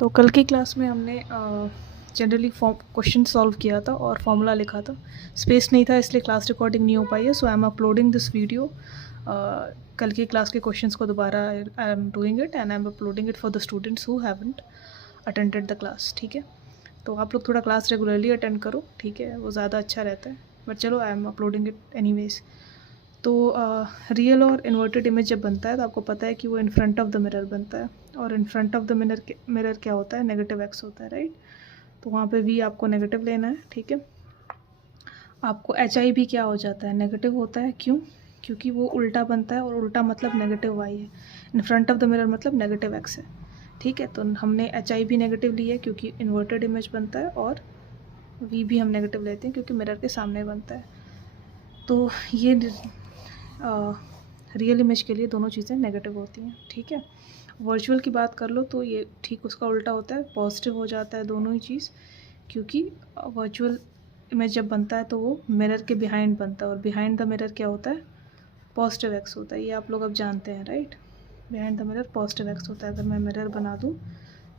तो कल की क्लास में हमने जनरली क्वेश्चन सॉल्व किया था और फॉर्मूला लिखा था। स्पेस नहीं था इसलिए क्लास रिकॉर्डिंग नहीं हो पाई है, so I am uploading this video. कल की क्लास के क्वेश्चंस को दोबारा I am doing it and I am uploading it for the students who haven't attended the class. ठीक है, तो आप लोग थोड़ा क्लास रेगुलरली अटेंड करो, ठीक है, वो ज़्यादा अच्छा रहता है। बट चलो, आई एम अपलोडिंग इट एनीवेज। तो रियल और इन्वर्टेड इमेज जब बनता है तो आपको पता है कि वो इन फ्रंट ऑफ द मिरर बनता है, और in front of the mirror क्या होता है, नेगेटिव एक्स होता है, राइट। तो वहाँ पे वी आपको नेगेटिव लेना है, ठीक है। आपको एच आई भी क्या हो जाता है, नेगेटिव होता है। क्यों? क्योंकि वो उल्टा बनता है, और उल्टा मतलब नेगेटिव वाई है। इन फ्रंट ऑफ द मिरर मतलब नेगेटिव एक्स है, ठीक है। तो हमने एच आई भी नेगेटिव ली है क्योंकि इन्वर्टेड इमेज बनता है, और वी भी हम नेगेटिव लेते हैं क्योंकि मिरर के सामने बनता है। तो ये रियल इमेज के लिए दोनों चीज़ें नेगेटिव होती हैं, ठीक है। वर्चुअल की बात कर लो तो ये ठीक उसका उल्टा होता है, पॉजिटिव हो जाता है दोनों ही चीज़, क्योंकि वर्चुअल इमेज जब बनता है तो वो मिरर के बिहाइंड बनता है, और बिहाइंड द मिरर क्या होता है, पॉजिटिव एक्स होता है। ये आप लोग अब जानते हैं, right. Behind the mirror positive x होता है। अगर मैं मिरर बना दूँ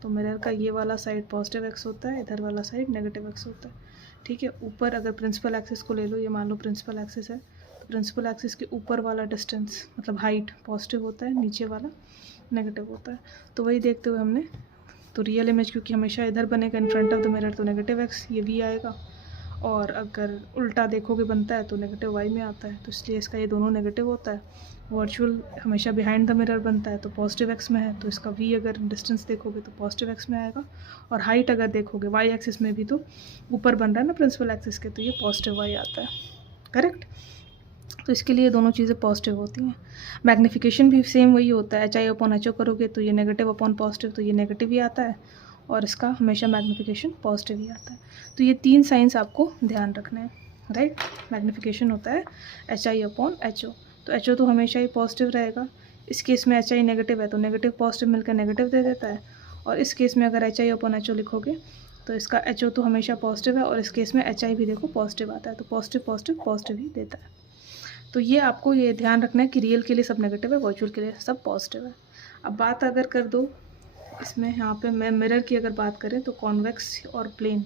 तो मिरर का ये वाला साइड पॉजिटिव एक्स होता है, इधर वाला साइड नेगेटिव एक्स होता है, ठीक है। ऊपर अगर प्रिंसिपल एक्सिस को ले लो, ये मान लो प्रिंसिपल एक्सिस है, तो प्रिंसिपल एक्सिस के ऊपर वाला डिस्टेंस मतलब हाइट पॉजिटिव होता है, नीचे वाला नेगेटिव होता है। तो वही देखते हुए हमने, तो रियल इमेज क्योंकि हमेशा इधर बनेगा इन फ्रंट ऑफ द मिरर, तो नेगेटिव एक्स ये वी आएगा, और अगर उल्टा देखोगे बनता है तो नेगेटिव वाई में आता है, तो इसलिए इसका ये दोनों नेगेटिव होता है। वर्चुअल हमेशा बिहाइंड द मिरर बनता है तो पॉजिटिव एक्स में है, तो इसका वी अगर डिस्टेंस देखोगे तो पॉजिटिव एक्स में आएगा, और हाइट अगर देखोगे वाई एक्सिस में भी तो ऊपर बन रहा है ना प्रिंसिपल एक्सिस के, तो ये पॉजिटिव वाई आता है, करेक्ट। तो इसके लिए दोनों चीज़ें पॉजिटिव होती हैं। मैग्नीफिकेशन भी सेम वही होता है, H I upon H O करोगे तो ये नेगेटिव अपॉन पॉजिटिव, तो ये नेगेटिव ही आता है, और इसका हमेशा मैग्नीफिकेशन पॉजिटिव ही आता है। तो ये तीन साइंस आपको ध्यान रखना है, राइट। मैग्नीफिकेशन होता है H I upon H O, तो एच ओ तो हमेशा ही पॉजिटिव रहेगा। इस केस में एच आई नेगेटिव है तो नेगेटिव पॉजिटिव मिलकर नेगेटिव दे देता है, और इस केस में अगर H I upon H O लिखोगे तो इसका एच ओ तो हमेशा पॉजिटिव है, और इस केस में एच आई भी देखो पॉजिटिव आता है, तो पॉजिटिव पॉजिटिव पॉजिटिव ही देता है। तो ये आपको ये ध्यान रखना है कि रियल के लिए सब नेगेटिव है, वर्चुअल के लिए सब पॉजिटिव है। अब बात अगर कर दो इसमें, यहाँ पे मैं मिरर की अगर बात करें तो कॉन्वेक्स और प्लेन,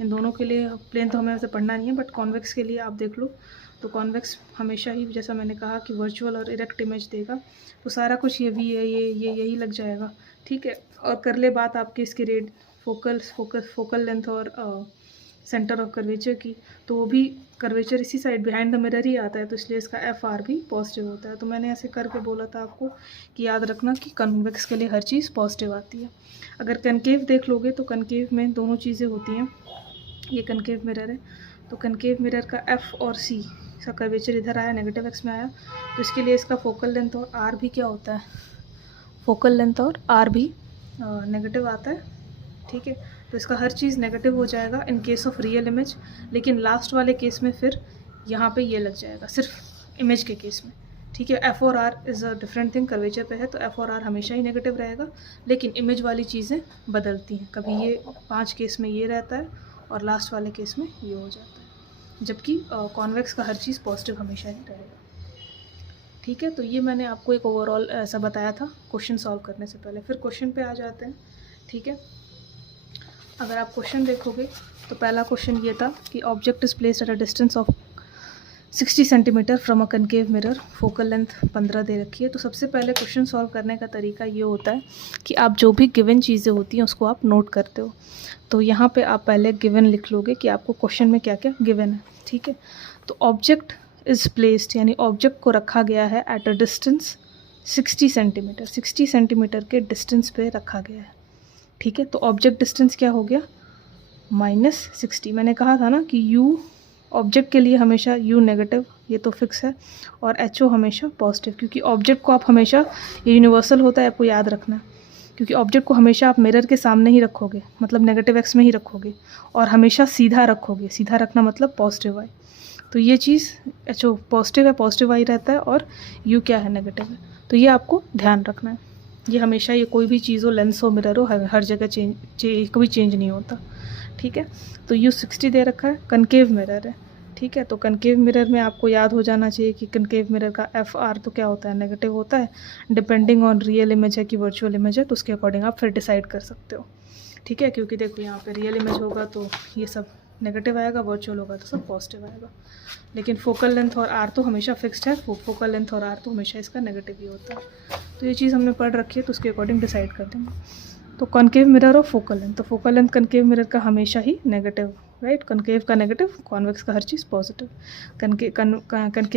इन दोनों के लिए, प्लेन तो हमें वैसे पढ़ना नहीं है, बट कॉन्वेक्स के लिए आप देख लो तो कॉन्वेक्स हमेशा ही, जैसा मैंने कहा कि वर्चुअल और इरेक्ट इमेज देगा, तो सारा कुछ ये भी है, ये यही लग जाएगा, ठीक है। और कर ले बात आपकी इसकी रेड फोकल लेंथ और सेंटर ऑफ कर्वेचर की, तो वो भी कर्वेचर इसी साइड बिहाइंड द मिरर ही आता है, तो इसलिए इसका एफ आर भी पॉजिटिव होता है। तो मैंने ऐसे करके बोला था आपको कि याद रखना कि कन्वेक्स के लिए हर चीज़ पॉजिटिव आती है। अगर कनकेव देख लोगे तो कनकेव में दोनों चीज़ें होती हैं। ये कनकेव मिरर है, तो कनकेव मिरर का एफ और सी का कर्वेचर इधर आया, नेगेटिव एक्स में आया, तो इसके लिए इसका फोकल लेंथ और आर भी क्या होता है, फोकल लेंथ और आर भी नेगेटिव आता है, ठीक है। तो इसका हर चीज़ नेगेटिव हो जाएगा in case of real image, लेकिन लास्ट वाले केस में फिर यहाँ पे ये लग जाएगा सिर्फ इमेज के केस में, ठीक है। एफ और R is a different thing, curvature पे है तो एफ और आर हमेशा ही नेगेटिव रहेगा, लेकिन इमेज वाली चीज़ें बदलती हैं, कभी ये 5 केस में ये रहता है और लास्ट वाले केस में ये हो जाता है, जबकि कॉन्वेक्स का हर चीज़ पॉजिटिव हमेशा ही रहेगा, ठीक है। तो ये मैंने आपको एक ओवरऑल ऐसा बताया था क्वेश्चन सॉल्व करने से पहले। फिर क्वेश्चन पे आ जाते हैं, ठीक है। अगर आप क्वेश्चन देखोगे तो पहला क्वेश्चन ये था कि object is placed at a distance of 60 centimetre from a concave mirror, focal length 15 दे रखी है। तो सबसे पहले क्वेश्चन सॉल्व करने का तरीका ये होता है कि आप जो भी गिवन चीज़ें होती हैं उसको आप नोट करते हो। तो यहाँ पे आप पहले गिवन लिख लोगे कि आपको क्वेश्चन में क्या क्या गिवन है, ठीक है। तो ऑब्जेक्ट इज़ प्लेस्ड यानी ऑब्जेक्ट को रखा गया है at a distance 60 centimetre, 60 centimetre के डिस्टेंस पे रखा गया है, ठीक है। तो ऑब्जेक्ट डिस्टेंस क्या हो गया, -60। मैंने कहा था ना कि u ऑब्जेक्ट के लिए हमेशा u नेगेटिव, ये तो फिक्स है, और एच ओ हमेशा पॉजिटिव, क्योंकि ऑब्जेक्ट को आप हमेशा, ये यूनिवर्सल होता है, आपको याद रखना है, क्योंकि ऑब्जेक्ट को हमेशा आप मिरर के सामने ही रखोगे, मतलब नेगेटिव एक्स में ही रखोगे, और हमेशा सीधा रखोगे, सीधा रखना मतलब पॉजिटिव आई। तो ये चीज़ एच ओ पॉजिटिव है, पॉजिटिव आई रहता है, और u क्या है, नेगेटिव है। तो ये आपको ध्यान रखना है, ये हमेशा, ये कोई भी चीज़ हो, लेंस हो, मिरर हो, हर जगह कभी चेंज नहीं होता, ठीक है। तो U 60 दे रखा है, कनकेव मिरर है, ठीक है। तो कनकेव मिरर में आपको याद हो जाना चाहिए कि कनकेव मिरर का एफ आर तो क्या होता है, नेगेटिव होता है। डिपेंडिंग ऑन रियल इमेज है कि वर्चुअल इमेज है, तो उसके अकॉर्डिंग आप फिर डिसाइड कर सकते हो, ठीक है। क्योंकि देखो यहाँ पे रियल इमेज होगा तो ये सब नेगेटिव आएगा, वर्चुअल होगा तो सब पॉजिटिव आएगा। लेकिन फोकल लेंथ और आर तो हमेशा फिक्स्ड है, फोकल लेंथ और आर तो हमेशा इसका नेगेटिव ही होता है। तो ये चीज़ हमने पढ़ रखी है, तो उसके अकॉर्डिंग डिसाइड कर देंगे। तो कॉनकेव मिरर और फोकल लेंथ, तो फोकल लेंथ कनकेव मिरर का हमेशा ही नेगेटिव, राइट। कनकेव का नेगेटिव, कॉन्वेक्स का हर चीज़ पॉजिटिव। कनकेव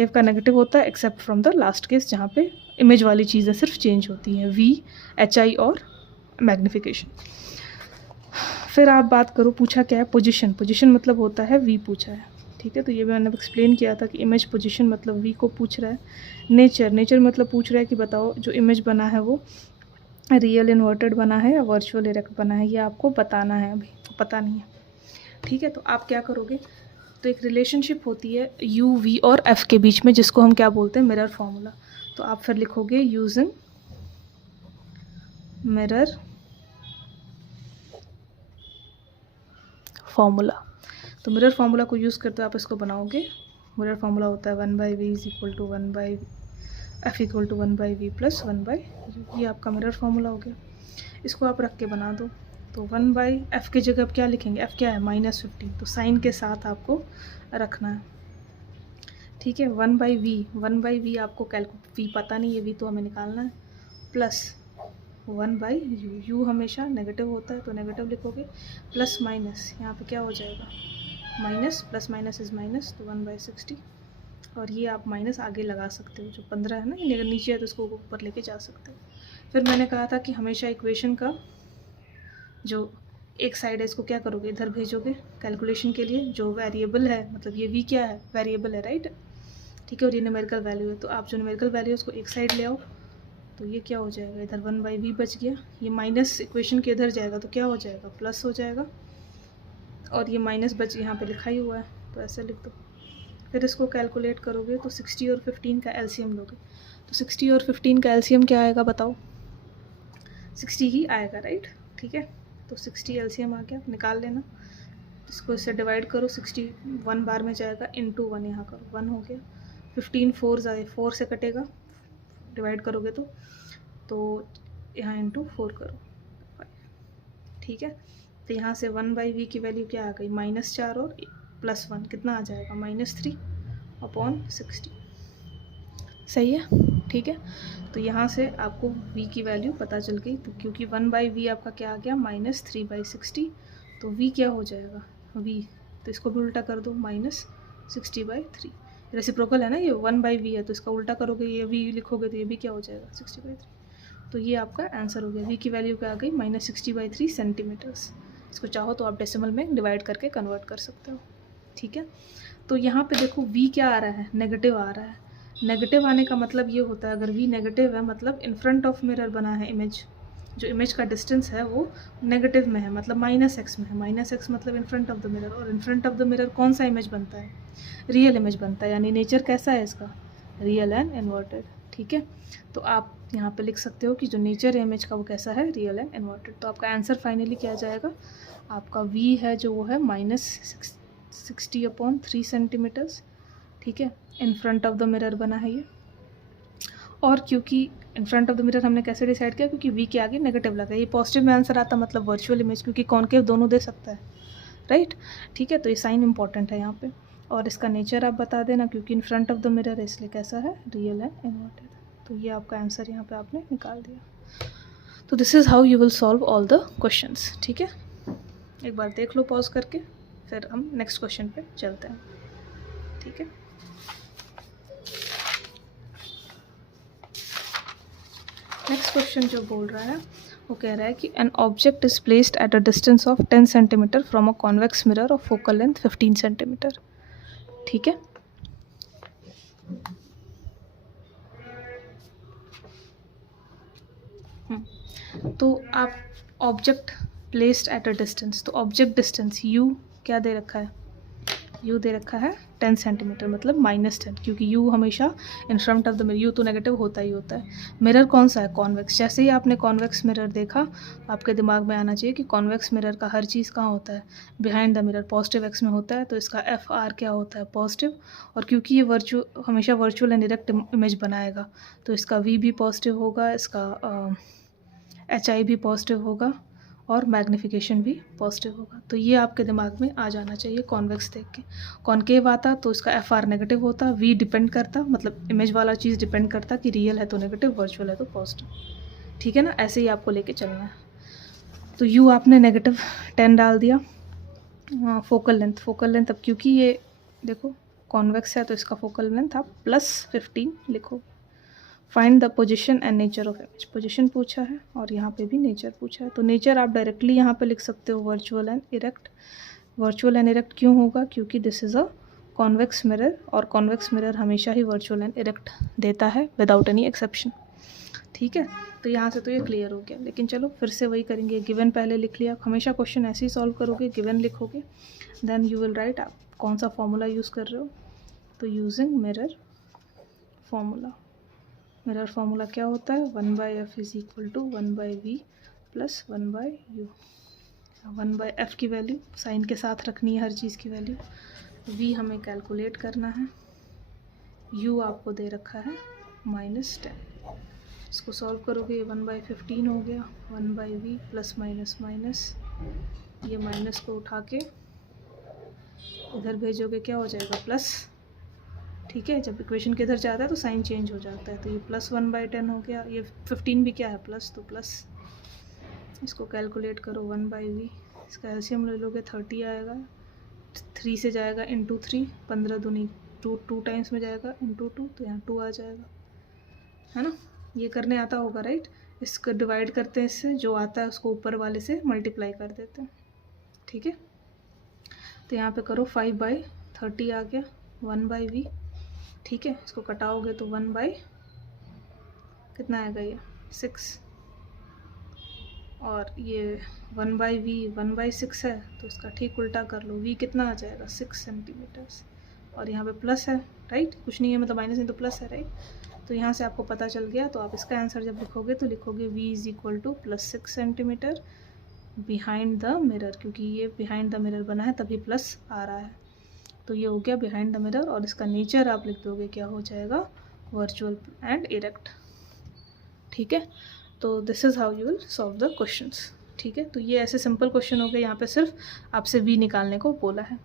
का नेगेटिव होता है except from the last case, जहाँ पे इमेज वाली चीज़ें सिर्फ चेंज होती हैं, वी, एच आई और मैग्नीफिकेशन। फिर आप बात करो, पूछा क्या है, पोजिशन। पोजिशन मतलब होता है वी पूछा है, ठीक है। तो ये भी मैंने एक्सप्लेन किया था कि इमेज पोजिशन मतलब वी को पूछ रहा है। नेचर, नेचर मतलब पूछ रहा है कि बताओ जो इमेज बना है वो रियल इन्वर्टेड बना है या वर्चुअल इरेक्ट बना है, ये आपको बताना है, अभी तो पता नहीं है, ठीक है। तो आप क्या करोगे, तो एक रिलेशनशिप होती है यू, वी और एफ के बीच में, जिसको हम क्या बोलते हैं, मिरर फॉर्मूला। तो आप फिर लिखोगे यूजिंग मिरर फॉर्मूला। तो मिरर फार्मूला को यूज़ करते आप इसको बनाओगे। मिरर फार्मूला होता है 1/v is equal to 1/f equal to 1/v plus 1/u। ये आपका मिरर फार्मूला हो गया। इसको आप रख के बना दो। तो 1/f की जगह आप क्या लिखेंगे, f क्या है, -15, तो साइन के साथ आपको रखना है, ठीक है। 1/v आपको v पता नहीं है, v तो हमें निकालना है, प्लस 1/u, u हमेशा नेगेटिव होता है तो नेगेटिव लिखोगे, प्लस माइनस यहाँ पे क्या हो जाएगा, minus, plus minus is minus, तो 1/60। और ये आप माइनस आगे लगा सकते हो, जो 15 है ना, ये अगर नीचे है तो उसको ऊपर लेके जा सकते हो। फिर मैंने कहा था कि हमेशा इक्वेशन का जो एक साइड है इसको क्या करोगे, इधर भेजोगे कैलकुलेशन के लिए। जो वेरिएबल है, मतलब ये v क्या है, वेरिएबल है, राइट, ठीक है। और ये न्यूमेरिकल वैल्यू है, तो आप जो न्यूमेरिकल वैल्यू है उसको एक साइड ले आओ, तो ये क्या हो जाएगा, इधर 1/v बच गया, ये माइनस इक्वेशन के इधर जाएगा तो क्या हो जाएगा, प्लस हो जाएगा, और ये माइनस बच यहाँ पे लिखा ही हुआ है तो ऐसे लिख दो। फिर इसको कैलकुलेट करोगे तो 60 और 15 का एलसीएम लोगे, तो 60 और 15 का एलसीएम क्या आएगा बताओ, 60 ही आएगा, राइट, ठीक है। तो 60 एलसीएम आ गया, निकाल लेना। इसको इससे डिवाइड करो, 60 1 बार में जाएगा, इंटू 1 यहाँ करो, 1 हो गया। 15 4 से कटेगा, डिवाइड करोगे तो यहाँ इंटू 4 करो, 5, ठीक है। तो यहाँ से 1/v की वैल्यू क्या आ गई, -4 और +1 कितना आ जाएगा, -3/60, सही है, ठीक है। तो यहाँ से आपको v की वैल्यू पता चल गई, तो क्योंकि 1/v आपका क्या आ गया, -3/60, तो v क्या हो जाएगा, v, तो इसको भी उल्टा कर दो, -60/3, रेसिप्रोकल है ना, ये 1/v है तो इसका उल्टा करोगे, ये v लिखोगे तो ये भी क्या हो जाएगा, 60/3। तो ये आपका आंसर हो गया, v की वैल्यू क्या आ गई, -60/3 सेंटीमीटर्स। इसको चाहो तो आप डेसिमल में डिवाइड करके कन्वर्ट कर सकते हो, ठीक है। तो यहाँ पे देखो v क्या आ रहा है, नेगेटिव आ रहा है। नेगेटिव आने का मतलब ये होता है, अगर v नेगेटिव है मतलब इन फ्रंट ऑफ मिरर बना है इमेज, जो इमेज का डिस्टेंस है वो नेगेटिव में है, मतलब -x में है। -x मतलब in front of the mirror, और in front of the mirror कौन सा इमेज बनता है, रियल इमेज बनता है, यानी नेचर कैसा है इसका, रियल एंड इन्वर्टेड, ठीक है। तो आप यहाँ पे लिख सकते हो कि जो नेचर है इमेज का वो कैसा है, रियल एंड इन्वर्टेड। तो आपका आंसर फाइनली क्या जाएगा, आपका v है जो वो है -60/3 सेंटीमीटर्स, ठीक है। इन फ्रंट ऑफ द मिरर बना है ये, और क्योंकि in front of the mirror हमने कैसे डिसाइड किया, क्योंकि v के आगे नेगेटिव लगा, ये पॉजिटिव में आंसर आता मतलब वर्चुअल इमेज, क्योंकि कॉनकेव दोनों दे सकता है, राइट, ठीक है। तो ये साइन इंपॉर्टेंट है यहाँ पे, और इसका नेचर आप बता देना, क्योंकि in front of the mirror है इसलिए कैसा है, रियल एंड इन्वर्टेड। तो ये आपका आंसर यहाँ पे आपने निकाल दिया। तो this is how you will solve all the questions, ठीक है। एक बार देख लो पॉज करके, फिर हम नेक्स्ट क्वेश्चन पे चलते हैं, ठीक है। नेक्स्ट क्वेश्चन जो बोल रहा है वो कह रहा है कि an object is placed at a distance of 10 centimetre from a convex mirror of focal length 15 centimetre, ठीक है। तो आप object placed at a distance, तो ऑब्जेक्ट डिस्टेंस u क्या दे रखा है, यू दे रखा है 10 सेंटीमीटर मतलब -10, क्योंकि यू हमेशा इन front of the mirror, you तो नेगेटिव होता ही होता है। मिरर कौन सा है? कॉन्वेक्स। जैसे ही आपने कॉन्वेक्स मिरर देखा आपके दिमाग में आना चाहिए कि कॉन्वेक्स मिरर का हर चीज़ कहाँ होता है? Behind the mirror, positive x में होता है, तो इसका FR क्या होता है? पॉजिटिव। और क्योंकि ये हमेशा वर्चुअल एंड इरेक्ट इमेज बनाएगा, तो इसका V भी पॉजिटिव होगा, इसका HI भी पॉजिटिव होगा और मैग्नीफिकेशन भी पॉजिटिव होगा। तो ये आपके दिमाग में आ जाना चाहिए कॉन्वेक्स देख के। कॉन्केव आता तो इसका FR नेगेटिव होता, V डिपेंड करता, मतलब इमेज वाला चीज़ डिपेंड करता कि रियल है तो नेगेटिव, वर्चुअल है तो पॉजिटिव। ठीक है ना, ऐसे ही आपको लेके चलना है। तो U आपने -10 डाल दिया। फोकल लेंथ अब क्योंकि ये देखो कॉन्वेक्स है तो इसका फोकल लेंथ आप +15 लिखो। Find the position and nature of image, position पूछा है और यहाँ पे भी नेचर पूछा है। तो नेचर आप डायरेक्टली यहाँ पे लिख सकते हो virtual and erect. Virtual and erect क्यों होगा? क्योंकि this is a convex mirror और कॉन्वेक्स मिरर हमेशा ही वर्चुअल एंड इरेक्ट देता है विदाउट एनी एक्सेप्शन। ठीक है, तो यहाँ से तो ये क्लियर हो गया। लेकिन चलो फिर से वही करेंगे, गिवन पहले लिख लिया। हमेशा क्वेश्चन ऐसे ही सॉल्व करोगे, गिवन लिखोगे, देन यू विल राइट आप कौन सा फॉर्मूला यूज़ कर रहे हो। तो using mirror formula, mirror formula क्या होता है? 1/f is equal to 1/v plus 1/u। 1/f की वैल्यू साइन के साथ रखनी है हर चीज़ की वैल्यू, v हमें कैलकुलेट करना है, u आपको दे रखा है -10। इसको सॉल्व करोगे ये 1/15 हो गया, 1/v प्लस माइनस माइनस, ये माइनस को उठा के इधर भेजोगे क्या हो जाएगा? प्लस। ठीक है, जब इक्वेशन के इधर जाता है तो साइन चेंज हो जाता है, तो ये +1/10 हो गया। ये 15 भी क्या है? प्लस, तो प्लस। इसको कैलकुलेट करो 1/v, इसका एलसीएम ले लोगे 30 आएगा, 3 से जाएगा इंटू 3, 15 दूनी 2 टाइम्स में जाएगा इंटू 2, तो यहाँ 2 आ जाएगा, है ना। ये करने आता होगा राइट। इसको डिवाइड करते हैं, इससे जो आता है उसको ऊपर वाले से मल्टीप्लाई कर देते हैं। ठीक है, तो यहाँ पे करो 5/30 आ गया 1/v। ठीक है, इसको कटाओगे तो 1/ कितना आएगा? ये 6, और ये 1/v 1/6 है, तो इसका ठीक उल्टा कर लो, v कितना आ जाएगा? 6 सेंटीमीटर। और यहाँ पे प्लस है राइट, कुछ नहीं है मतलब माइनस नहीं तो प्लस है राइट। तो यहाँ से आपको पता चल गया, तो आप इसका आंसर जब लिखोगे तो लिखोगे v is equal to +6 centimetre behind the mirror, क्योंकि ये बिहाइंड द मिरर बना है तभी प्लस आ रहा है। तो ये हो गया बिहाइंड द मिरर, और इसका नेचर आप लिख दोगे क्या हो जाएगा? Virtual and erect. ठीक है, तो this is how you will solve the questions. ठीक है, तो ये ऐसे सिंपल क्वेश्चन हो गए, यहाँ पे सिर्फ आपसे वी निकालने को बोला है।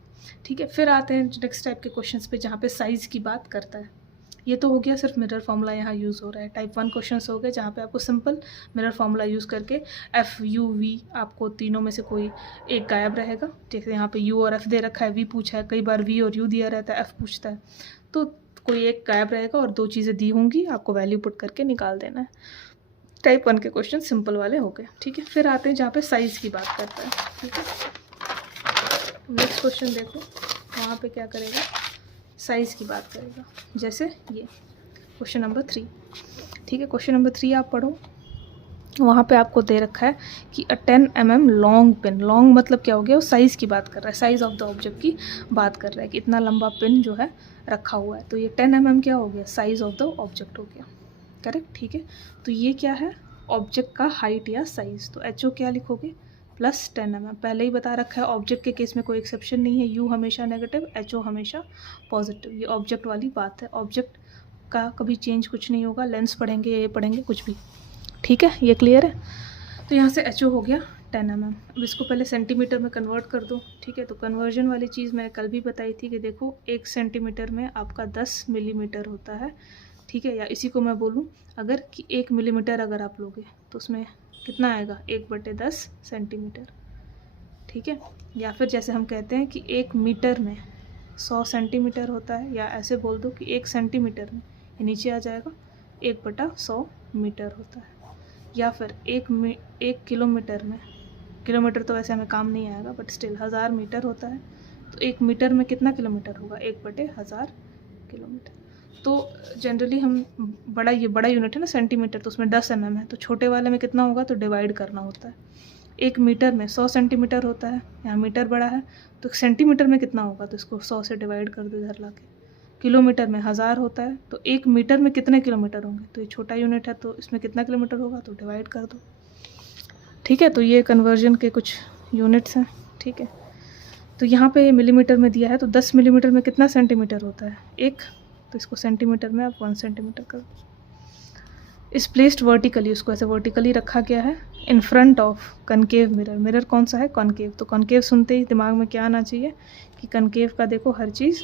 ठीक है, फिर आते हैं नेक्स्ट टाइप के क्वेश्चंस पे जहाँ पे साइज़ की बात करता है। ये तो हो गया सिर्फ मिरर फार्मूला यहाँ यूज़ हो रहा है। टाइप 1 क्वेश्चंस हो गए जहाँ पे आपको सिंपल मिरर फार्मूला यूज़ करके एफ यू वी, आपको तीनों में से कोई एक गायब रहेगा। जैसे यहाँ पे यू और एफ दे रखा है, वी पूछा है, कई बार वी और यू दिया रहता है, एफ पूछता है, तो कोई एक गायब रहेगा और 2 चीज़ें दी होंगी, आपको वैल्यू पुट करके निकाल देना है। टाइप 1 के क्वेश्चन सिंपल वाले हो गए। ठीक है, फिर आते हैं जहाँ पे साइज़ की बात करता है। ठीक है, नेक्स्ट क्वेश्चन देखो, वहाँ पे क्या करेगा? साइज़ की बात करेगा। जैसे ये क्वेश्चन नंबर 3। ठीक है, क्वेश्चन नंबर 3 आप पढ़ो। वहाँ पे आपको दे रखा है कि 10 mm लॉन्ग पिन, लॉन्ग मतलब क्या हो गया? वो साइज़ की बात कर रहा है, साइज़ ऑफ द ऑब्जेक्ट की बात कर रहा है कि इतना लंबा पिन जो है रखा हुआ है। तो ये 10 mm क्या हो गया? साइज़ ऑफ द ऑब्जेक्ट हो गया। करेक्ट, ठीक है। तो ये क्या है? ऑब्जेक्ट का हाइट या साइज़। तो HO क्या लिखोगे? +10 mm। पहले ही बता रखा है ऑब्जेक्ट के केस में कोई एक्सेप्शन नहीं है, U हमेशा नेगेटिव, HO हमेशा पॉजिटिव। ये ऑब्जेक्ट वाली बात है, ऑब्जेक्ट का कभी चेंज कुछ नहीं होगा, लेंस पढ़ेंगे, ये पढ़ेंगे, कुछ भी। ठीक है, ये क्लियर है। तो यहाँ से HO हो गया 10 mm। अब इसको पहले सेंटीमीटर में कन्वर्ट कर दो। ठीक है, तो कन्वर्जन वाली चीज़ मैंने कल भी बताई थी कि देखो 1 सेंटीमीटर में आपका 10 मिलीमीटर होता है। ठीक है, या इसी को मैं बोलूँ अगर कि 1 मिलीमीटर अगर आप लोगे तो उसमें कितना आएगा? 1/10 सेंटीमीटर। ठीक है, या फिर जैसे हम कहते हैं कि 1 मीटर में 100 सेंटीमीटर होता है, या ऐसे बोल दो कि 1 सेंटीमीटर में, ये नीचे आ जाएगा, 1/100 मीटर होता है। या फिर 1 किलोमीटर में, किलोमीटर तो वैसे हमें काम नहीं आएगा बट स्टिल 1000 मीटर होता है, तो 1 मीटर में कितना किलोमीटर होगा? 1/1000 किलोमीटर। तो जनरली हम ये बड़ा यूनिट है ना सेंटीमीटर, तो उसमें 10 mm है, तो छोटे वाले में कितना होगा? तो डिवाइड करना होता है। 1 मीटर में 100 सेंटीमीटर होता है, यहाँ मीटर बड़ा है तो सेंटीमीटर में कितना होगा, तो इसको 100 से डिवाइड कर दो इधर लाके। किलोमीटर में 1000 होता है तो 1 मीटर में कितने किलोमीटर होंगे, तो ये छोटा यूनिट है तो इसमें कितना किलोमीटर होगा, तो डिवाइड कर दो। ठीक है, तो ये कन्वर्जन के कुछ यूनिट्स हैं। ठीक है, तो यहाँ पे मिलीमीटर में दिया है तो 10 मिलीमीटर में कितना सेंटीमीटर होता है, 1, तो इसको सेंटीमीटर में आप 1 सेंटीमीटर कर दो। इस प्लेस्ड वर्टिकली, उसको ऐसे वर्टिकली रखा गया है इन front of concave mirror. Mirror कौन सा है, कॉनकेव। तो कॉनकेव सुनते ही दिमाग में क्या आना चाहिए कि कनकेव का देखो हर चीज़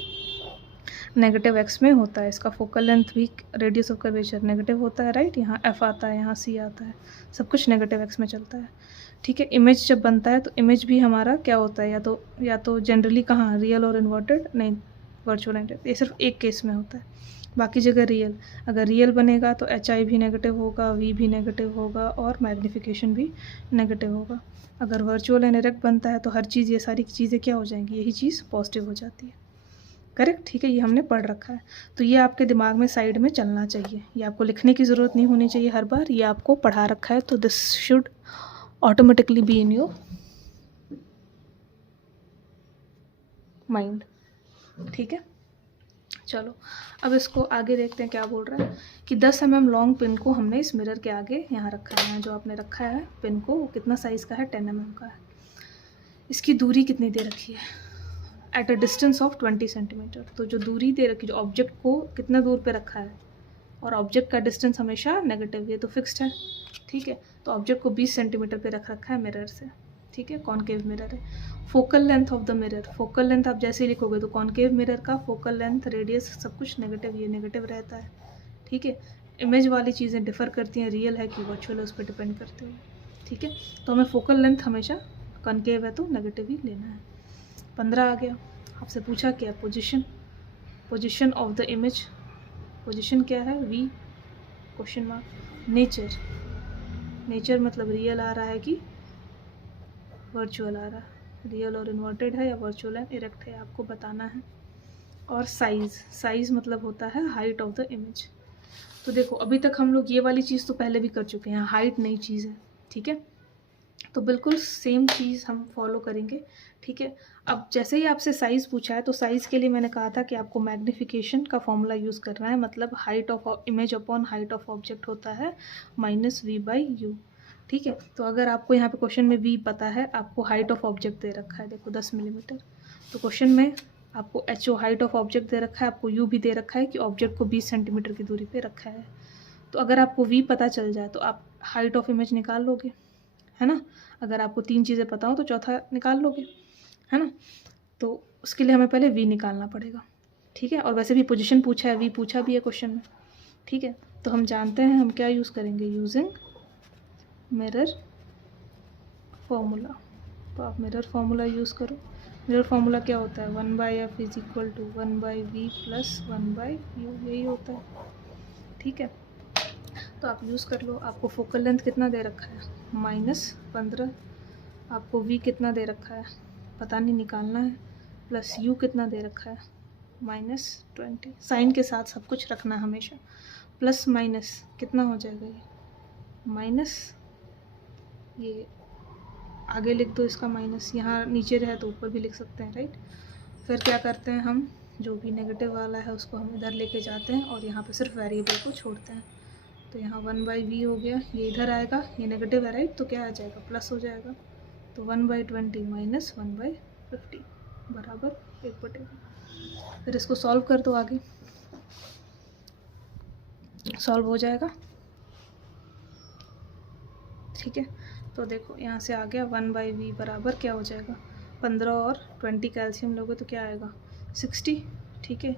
नेगेटिव एक्स में होता है। इसका फोकल लेंथ भी, रेडियस ऑफ कर्वेचर नेगेटिव होता है, राइट। यहाँ एफ आता है, यहाँ सी आता है, सब कुछ नेगेटिव एक्स में चलता है। ठीक है, इमेज जब बनता है तो इमेज भी हमारा क्या होता है, या तो जनरली कहाँ, रियल और इन्वर्टेड, नहीं वर्चुअल एंटेड, ये सिर्फ एक केस में होता है, बाकी जगह रियल। अगर रियल बनेगा तो एच आई भी नेगेटिव होगा, वी भी नेगेटिव होगा और मैग्नीफिकेशन भी नेगेटिव होगा। अगर वर्चुअल एंड इरेक्ट बनता है तो हर चीज़, ये सारी चीज़ें क्या हो जाएंगी, यही चीज़ पॉजिटिव हो जाती है। करेक्ट, ठीक है, ये हमने पढ़ रखा है। तो ये आपके दिमाग में साइड में चलना चाहिए, ये आपको लिखने की ज़रूरत नहीं होनी चाहिए हर बार, ये आपको पढ़ा रखा है तो this should automatically be in your mind. ठीक है, चलो अब इसको आगे देखते हैं क्या बोल रहा है कि 10 mm लॉन्ग पिन को हमने इस मिरर के आगे यहाँ रखा है। यहाँ जो आपने रखा है पिन को, वो कितना साइज़ का है, 10 mm का है। इसकी दूरी कितनी दे रखी है, at a distance of 20 centimetre. तो जो दूरी दे रखी, जो ऑब्जेक्ट को कितना दूर पे रखा है, और ऑब्जेक्ट का डिस्टेंस हमेशा नेगेटिव, ये तो फिक्स्ड है। ठीक है, तो ऑब्जेक्ट को 20 सेंटीमीटर पे रख रखा है मिरर से। ठीक है, कॉनकेव मिरर है। Focal length of the mirror, focal length आप जैसे लिखोगे तो कॉनकेव मिरर का फोकल लेंथ, रेडियस, सब कुछ नेगेटिव, ये नेगेटिव रहता है। ठीक है, इमेज वाली चीज़ें डिफ़र करती हैं, रियल है कि वर्चुअल है उस पर डिपेंड करते हुए। ठीक है, तो हमें फोकल लेंथ हमेशा कॉनकेव है तो नेगेटिव ही लेना है। 15 आ गया, आपसे पूछा क्या, position of the image. Position क्या है, वी क्वेश्चन मार्क। नेचर मतलब रियल आ रहा है कि वर्चुअल आ रहा है, रियल और इन्वर्टेड है या वर्चुअल एंड इरेक्ट है, आपको बताना है। और साइज़ मतलब होता है हाइट ऑफ द इमेज। तो देखो अभी तक हम लोग ये वाली चीज़ तो पहले भी कर चुके हैं, हाइट नई चीज़ है। ठीक है, तो बिल्कुल सेम चीज़ हम फॉलो करेंगे। ठीक है, अब जैसे ही आपसे साइज़ पूछा है तो साइज़ के लिए मैंने कहा था कि आपको मैग्नीफिकेशन का फॉर्मूला यूज़ करना है, मतलब height of image upon height of object होता है -v/u। ठीक है, तो अगर आपको यहाँ पे क्वेश्चन में v पता है, आपको हाइट ऑफ ऑब्जेक्ट दे रखा है, देखो 10 मिलीमीटर, तो क्वेश्चन में आपको HO height of object they रखा है, आपको u भी दे रखा है कि ऑब्जेक्ट को 20 सेंटीमीटर की दूरी पे रखा है। तो अगर आपको v पता चल जाए तो आप हाइट ऑफ इमेज निकाल लोगे, है ना। अगर आपको 3 चीज़ें पता हो तो चौथा निकाल लोगे, है ना। तो उसके लिए हमें पहले v निकालना पड़ेगा। ठीक है, और वैसे भी पोजीशन पूछा है, v पूछा भी है क्वेश्चन में। ठीक है, तो हम जानते हैं हम क्या यूज़ करेंगे, यूजिंग मिरर फॉर्मूला। तो आप मिरर फार्मूला यूज़ करो। मिरर फार्मूला क्या होता है, 1/f = 1/v + 1/u, यही होता है। ठीक है, तो आप यूज़ कर लो। आपको फोकल लेंथ कितना दे रखा है, -15, आपको v कितना दे रखा है पता नहीं, निकालना है, प्लस u कितना दे रखा है -20। साइन के साथ सब कुछ रखना है हमेशा, प्लस माइनस कितना हो जाएगा, ये माइनस, ये आगे लिख दो इसका माइनस, यहाँ नीचे रहे तो ऊपर भी लिख सकते हैं, राइट। फिर क्या करते हैं हम, जो भी नेगेटिव वाला है उसको हम इधर लेके जाते हैं और यहाँ पे सिर्फ वेरिएबल को छोड़ते हैं। तो यहाँ 1/v हो गया, ये इधर आएगा, ये नेगेटिव है, राइट, तो क्या आ जाएगा, प्लस हो जाएगा। तो 1/20 - 1/50 बराबर 1/2। फिर इसको सॉल्व कर दो, आगे सॉल्व हो जाएगा। ठीक है, तो देखो यहाँ से आ गया 1/v बराबर क्या हो जाएगा, 15 और 20 कैल्शियम लोगे तो क्या आएगा 60। ठीक है,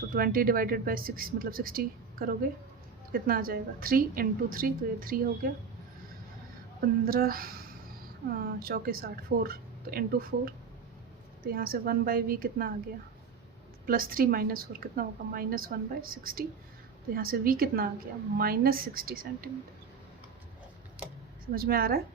तो 20 / 6 मतलब 60 करोगे तो कितना आ जाएगा, 3 × 3, तो ये 3 हो गया। 15 चौके 60, 4, तो × 4, तो यहाँ से 1/v कितना आ गया, +3 - 4 कितना होगा, -1/60। तो यहाँ से v कितना आ गया, -60 सेंटीमीटर। समझ में आ रहा है।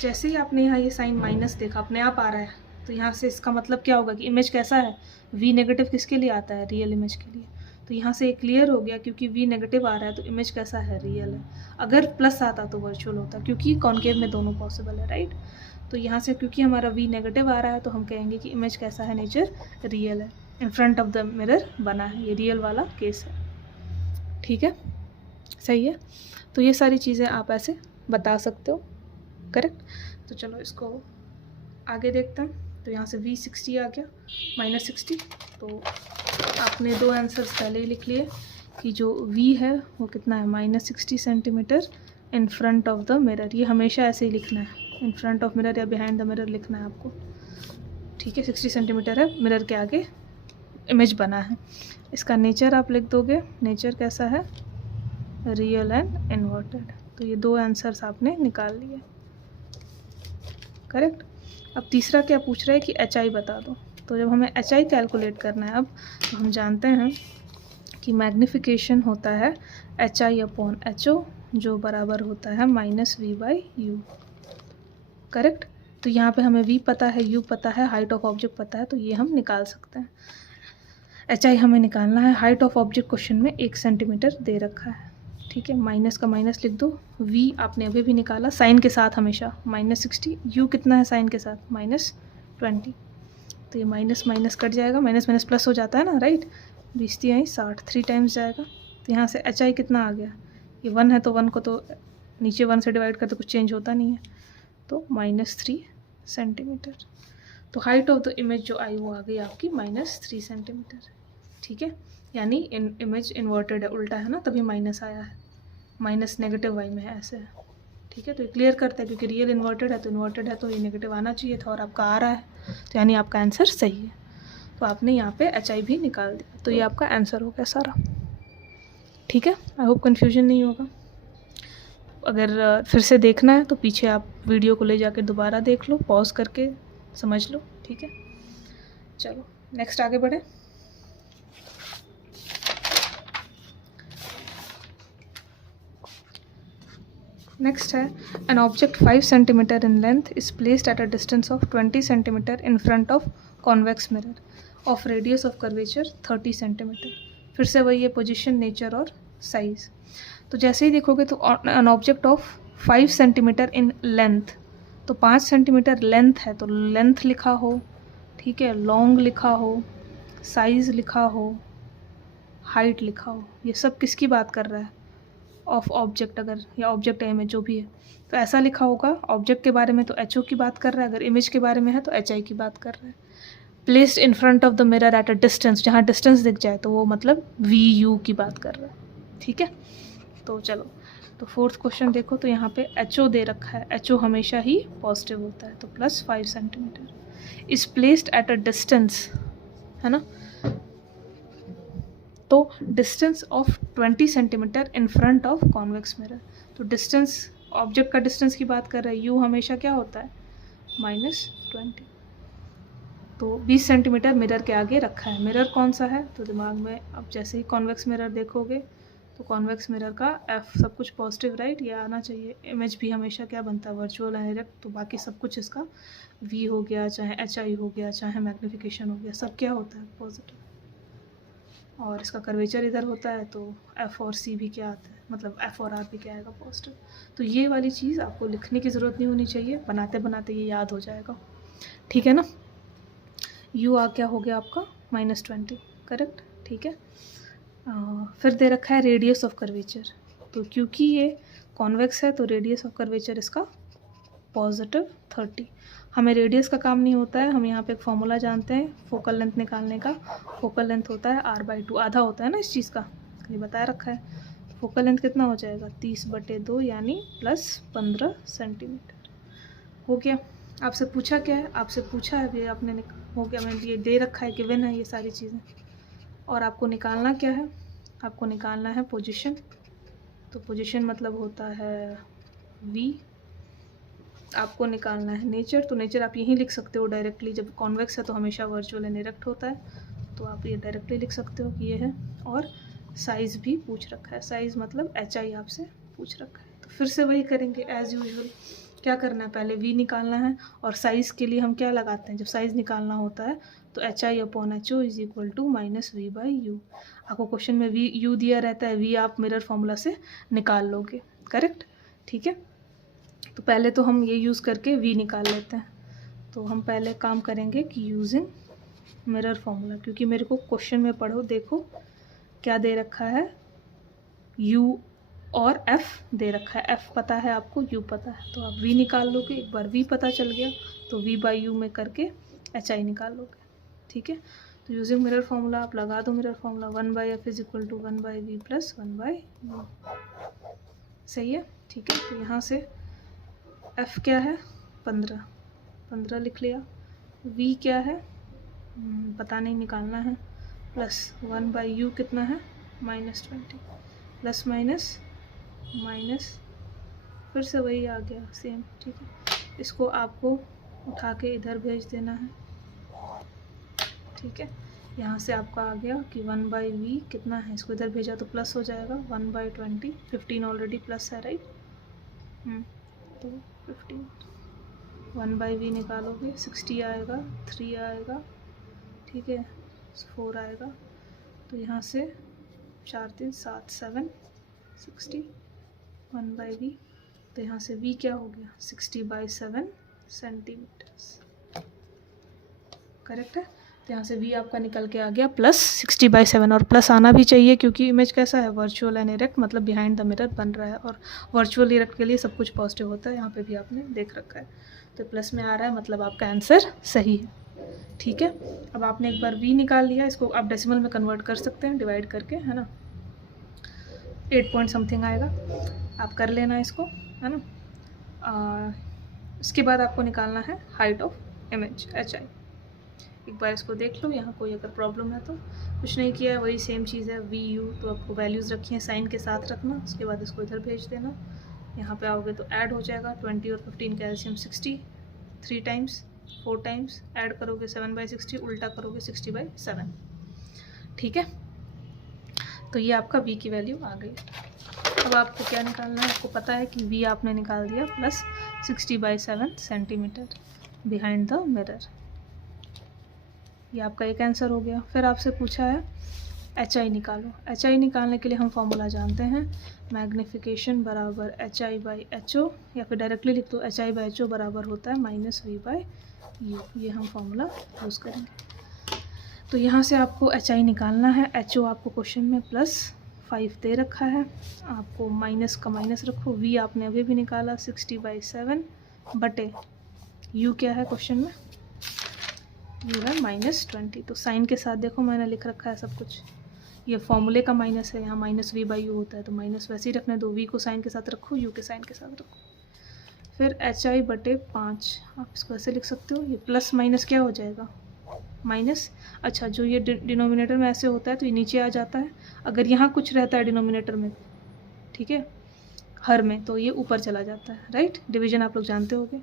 जैसे ही आपने यहाँ ये साइन माइनस देखा, अपने आप आ रहा है, तो यहाँ से इसका मतलब क्या होगा कि इमेज कैसा है, v नेगेटिव किसके लिए आता है, रियल इमेज के लिए। तो यहाँ से क्लियर हो गया, क्योंकि v नेगेटिव आ रहा है तो इमेज कैसा है, रियल है। अगर प्लस आता तो वर्चुअल होता, क्योंकि कॉन्केव में दोनों पॉसिबल है, राइट। तो यहाँ से क्योंकि हमारा v नेगेटिव आ रहा है तो हम कहेंगे कि इमेज कैसा है, नेचर रियल है, इन फ्रंट ऑफ द मिरर बना है, ये रियल वाला केस है, ठीक है, सही है। तो ये सारी चीज़ें आप ऐसे बता सकते हो, करेक्ट। तो चलो इसको आगे देखते हैं। तो यहाँ से v60 आ गया -60, तो आपने 2 आंसर्स पहले ही लिख लिए कि जो v है वो कितना है, -60 centimetre in front of the mirror. ये हमेशा ऐसे ही लिखना है, इन फ्रंट ऑफ मिरर या बिहाइंड द मिरर लिखना है आपको, ठीक है। 60 सेंटीमीटर है, मिरर के आगे इमेज बना है। इसका नेचर आप लिख दोगे, नेचर कैसा है, रियल एंड इन्वर्टेड। तो ये 2 आंसर्स आपने निकाल लिए, करेक्ट। अब तीसरा क्या पूछ रहा है कि एच आई बता दो। तो जब हमें एच आई कैलकुलेट करना है अब, तो हम जानते हैं कि मैग्निफिकेशन होता है H I upon H O, जो बराबर होता है -v/u, करेक्ट। तो यहाँ पे हमें v पता है, u पता है, हाइट ऑफ ऑब्जेक्ट पता है, तो ये हम निकाल सकते हैं। एच आई हमें निकालना है, हाइट ऑफ ऑब्जेक्ट क्वेश्चन में 1 सेंटीमीटर दे रखा है, ठीक है। माइनस का माइनस लिख दो, v आपने अभी भी निकाला साइन के साथ हमेशा, -60, u कितना है साइन के साथ, -20, तो ये माइनस माइनस कट जाएगा, माइनस माइनस प्लस हो जाता है ना, राइट। 20×3 3 टाइम्स जाएगा। तो यहाँ से एच आई कितना आ गया, ये 1 है तो 1 को तो नीचे 1 से डिवाइड करते कुछ चेंज होता नहीं है, तो -3 सेंटीमीटर। तो हाइट ऑफ द इमेज जो आई वो आ गई आपकी -3 सेंटीमीटर, ठीक है। यानी इमेज इन्वर्टेड है, उल्टा है ना, तभी माइनस आया है, माइनस नेगेटिव वाई में है, ऐसे है, ठीक है। तो ये क्लियर करते हैं, क्योंकि रियल इन्वर्टेड है तो इन्वर्टेड है तो ये नेगेटिव आना चाहिए था, और आपका आ रहा है, तो यानी आपका आंसर सही है। तो आपने यहाँ पे एच आई भी निकाल दिया, तो ये आपका आंसर हो गया सारा, ठीक है। आई होप कन्फ्यूजन नहीं होगा। अगर फिर से देखना है तो पीछे आप वीडियो को ले जाकर दोबारा देख लो, पॉज करके समझ लो, ठीक है। चलो नेक्स्ट आगे बढ़े। नेक्स्ट है, an object 5 centimetre in length is placed at a distance of 20 centimetre in front of convex mirror of radius of curvature 30 centimetre. फिर से वही है पोजीशन, नेचर और साइज। तो जैसे ही देखोगे तो an object of 5 centimetre in length, तो 5 सेंटीमीटर लेंथ है तो लेंथ लिखा हो, ठीक है, लॉन्ग लिखा हो, साइज़ लिखा हो, हाइट लिखा हो, ये सब किसकी बात कर रहा है, ऑफ ऑब्जेक्ट, अगर या ऑब्जेक्ट इमेज जो भी है तो ऐसा लिखा होगा। ऑब्जेक्ट के बारे में तो एच ओ की बात कर रहा है, अगर इमेज के बारे में है तो एच आई की बात कर रहा है। Placed in front of the mirror at a distance, जहाँ डिस्टेंस दिख जाए तो वो मतलब वी यू की बात कर रहा है, ठीक है। तो चलो, तो 4th क्वेश्चन देखो, तो यहाँ पे एच ओ दे रखा है, एच ओ हमेशा ही पॉजिटिव होता है, तो +5 centimetre is placed at a distance, है ना, तो distance of 20 centimetre in front of convex mirror. तो डिस्टेंस, ऑब्जेक्ट का डिस्टेंस की बात कर रहे हैं, यू हमेशा क्या होता है, -20, तो 20 सेंटीमीटर मिरर के आगे रखा है। मिरर कौन सा है, तो दिमाग में अब जैसे ही कॉन्वेक्स मिरर देखोगे तो कॉन्वेक्स मिरर का एफ सब कुछ पॉजिटिव, राइट, ये आना चाहिए। इमेज भी हमेशा क्या बनता है, वर्चुअल एंड डायरेक्ट, तो बाकी सब कुछ इसका वी हो गया, चाहे एच आई हो गया, चाहे मैग्नीफिकेशन हो गया, सब क्या होता है, पॉजिटिव। और इसका कर्वेचर इधर होता है तो एफ और सी भी क्या आता है, मतलब एफ और आर भी क्या आएगा, पॉजिटिव। तो ये वाली चीज़ आपको लिखने की ज़रूरत नहीं होनी चाहिए, बनाते बनाते ये याद हो जाएगा, ठीक है ना। यू आ क्या हो गया आपका -20, करेक्ट, ठीक है। फिर दे रखा है रेडियस ऑफ कर्वेचर, तो क्योंकि ये कॉन्वेक्स है तो रेडियस ऑफ कर्वेचर इसका +30। हमें रेडियस का काम नहीं होता है, हम यहाँ पे एक फॉर्मूला जानते हैं फोकल लेंथ निकालने का। फोकल लेंथ होता है r/2, आधा होता है ना इस चीज़ का, ये बताया रखा है। फोकल लेंथ कितना हो जाएगा, 30/2 यानी +15 सेंटीमीटर हो गया। आपसे पूछा क्या है, आपसे पूछा है ये आपने हो गया, मैंने ये दे रखा है, गिवन है ये सारी चीज़ें, और आपको निकालना क्या है, आपको निकालना है पोजीशन। तो पोजीशन मतलब होता है v, आपको निकालना है नेचर, तो नेचर आप यहीं लिख सकते हो डायरेक्टली, जब कॉन्वेक्स है तो हमेशा वर्चुअल एंड डायरेक्ट होता है, तो आप ये डायरेक्टली लिख सकते हो कि ये है। और साइज़ भी पूछ रखा है, साइज़ मतलब एच आई आपसे पूछ रखा है। तो फिर से वही करेंगे एज़ यूजुअल, क्या करना है, पहले v निकालना है, और साइज़ के लिए हम क्या लगाते हैं, जब साइज़ निकालना होता है तो HI/HO is equal to -v/u। आपको क्वेश्चन में u दिया रहता है, v आप मिरर फॉर्मूला से निकाल लोगे, करेक्ट। ठीक है, तो पहले तो हम ये यूज़ करके v निकाल लेते हैं। तो हम पहले काम करेंगे कि यूजिंग मिरर फॉर्मूला, क्योंकि मेरे को क्वेश्चन में पढ़ो, देखो क्या दे रखा है, u और f दे रखा है। f पता है आपको, u पता है, तो आप v निकाल लोगे। एक बार v पता चल गया तो v/u में करके HI निकाल लोगे। ठीक है, तो यूजिंग मिरर फार्मूला आप लगा दो। Mirror formula 1/f is equal to 1/v plus 1/u। सही है। ठीक है, तो यहाँ से f क्या है 15 लिख लिया, v क्या है पता नहीं, निकालना है, प्लस 1/u कितना है -20, प्लस माइनस माइनस फिर से वही आ गया सेम। ठीक है, इसको आपको उठा के इधर भेज देना है। ठीक है, यहाँ से आपका आ गया कि 1/v कितना है, इसको इधर भेजा तो प्लस हो जाएगा 1/20, 15 ऑलरेडी प्लस है, राइट। तो 15 1/v निकालोगे 60 आएगा, 3 आएगा, ठीक है, 4 आएगा, तो यहाँ से 4 3 7 7 60 1/v, तो यहाँ से v क्या हो गया 60/7 सेंटीमीटर्स, करेक्ट है। तो यहाँ से v आपका निकल के आ गया प्लस 60/7, और प्लस आना भी चाहिए क्योंकि इमेज कैसा है, वर्चुअल एंड इरेक्ट, मतलब बिहाइंड द मिरर बन रहा है, और वर्चुअल इरेक्ट के लिए सब कुछ पॉजिटिव होता है, यहाँ पे भी आपने देख रखा है। तो प्लस में आ रहा है, मतलब आपका आंसर सही है। ठीक है, अब आपने एक बार v निकाल लिया, इसको आप डेसिमल में कन्वर्ट कर सकते हैं डिवाइड करके, है ना, 8 पॉइंट समथिंग आएगा, आप कर लेना इसको, है ना। इसके बाद आपको निकालना है हाइट ऑफ इमेज HI। एक बार इसको देख लो, यहाँ कोई अगर प्रॉब्लम है तो। कुछ नहीं किया है, वही सेम चीज़ है, VU तो आपको वैल्यूज़ रखी हैं, साइन के साथ रखना, उसके बाद इसको इधर भेज देना। यहाँ पे आओगे तो ऐड हो जाएगा 20 और 15 का एलसीएम 60, 3 टाइम्स 4 टाइम्स ऐड करोगे 7/60, उल्टा करोगे 60/7। ठीक है, तो ये आपका v की वैल्यू आ गई। अब आपको क्या निकालना है, आपको पता है कि v आपने निकाल दिया plus 60/7 centimetre behind the mirror, ये आपका एक आंसर हो गया। फिर आपसे पूछा है HI निकालो। HI निकालने के लिए हम फॉर्मूला जानते हैं, मैग्नीफिकेशन बराबर HI/HO, या फिर डायरेक्टली लिख दो HI/HO बराबर होता है -v/u, ये हम फॉर्मूला यूज़ करेंगे। तो यहाँ से आपको HI निकालना है, HO आपको क्वेश्चन में +5 दे रखा है, आपको माइनस का माइनस रखो, v आपने अभी भी निकाला 60/7 बटे u क्या है क्वेश्चन में, u है -20। तो साइन के साथ देखो मैंने लिख रखा है सब कुछ, ये फॉर्मूले का माइनस है, यहाँ -v/u होता है, तो माइनस वैसे ही रखने दो, v को साइन के साथ रखो, u के साइन के साथ रखो। फिर HI/5 आप इसको ऐसे लिख सकते हो, ये प्लस माइनस क्या हो जाएगा माइनस। अच्छा, जो ये डिनोमिनेटर में ऐसे होता है तो ये नीचे आ जाता है, अगर यहाँ कुछ रहता है डिनोमिनेटर में, ठीक है, हर में, तो ये ऊपर चला जाता है, राइट, डिवीजन आप लोग जानते होंगे।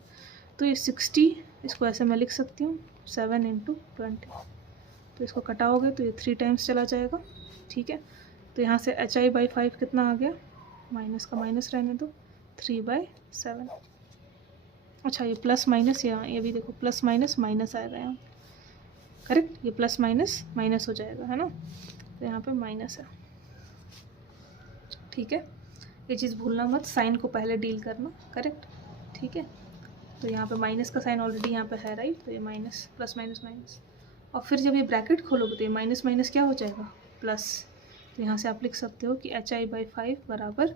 तो ये 60, इसको ऐसे मैं लिख सकती हूँ 7 × 20, तो इसको कटाओगे तो ये 3 टाइम्स चला जाएगा। ठीक है, तो यहाँ से HI/5 कितना आ गया, माइनस का माइनस रहने दो, 3/7। अच्छा, ये प्लस माइनस, ये भी देखो प्लस माइनस माइनस आएगा यहाँ, करेक्ट, ये प्लस माइनस माइनस हो जाएगा, है ना, तो यहाँ पे माइनस है। ठीक है, ये चीज़ भूलना मत, साइन को पहले डील करना, करेक्ट। ठीक है, तो यहाँ पे माइनस का साइन ऑलरेडी यहाँ पे है, राइट, तो ये माइनस प्लस माइनस माइनस, और फिर जब ये ब्रैकेट खोलोगे तो ये माइनस माइनस क्या हो जाएगा प्लस, तो यहाँ से आप लिख सकते हो कि HI/5 बराबर,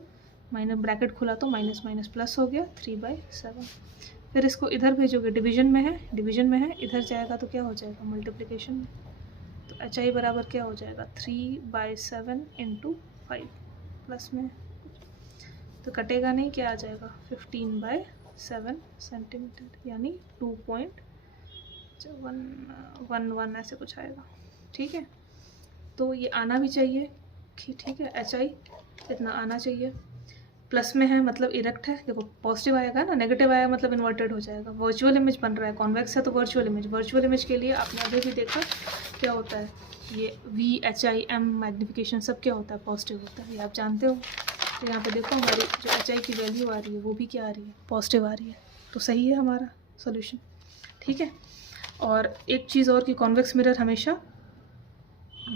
माइनस ब्रैकेट खुला तो माइनस माइनस प्लस हो गया 3/7। फिर इसको इधर भेजोगे, डिवीजन में है, इधर जाएगा तो क्या हो जाएगा मल्टीप्लिकेशन में, तो HI बराबर क्या हो जाएगा 3/7 × 5 प्लस में, तो कटेगा नहीं, क्या आ जाएगा 15/7 सेंटीमीटर, यानी 2.11 ऐसे कुछ आएगा। ठीक है, तो ये आना भी चाहिए, ठीक है, HI इतना आना चाहिए, प्लस में है मतलब इरेक्ट है, देखो पॉजिटिव आएगा ना, नेगेटिव आएगा मतलब इन्वर्टेड हो जाएगा। वर्चुअल इमेज बन रहा है, कॉन्वेक्स है तो वर्चुअल इमेज के लिए आपने अभी भी देखा क्या होता है, ये VHI/M मैग्नीफिकेशन सब क्या होता है, पॉजिटिव होता है, ये आप जानते हो। तो यहाँ पे देखो हमारी जो HI की वैल्यू आ रही है वो भी क्या आ रही है, पॉजिटिव आ रही है। तो सही है हमारा सॉल्यूशन, ठीक है। और एक चीज़ और कि कॉन्वेक्स मिरर हमेशा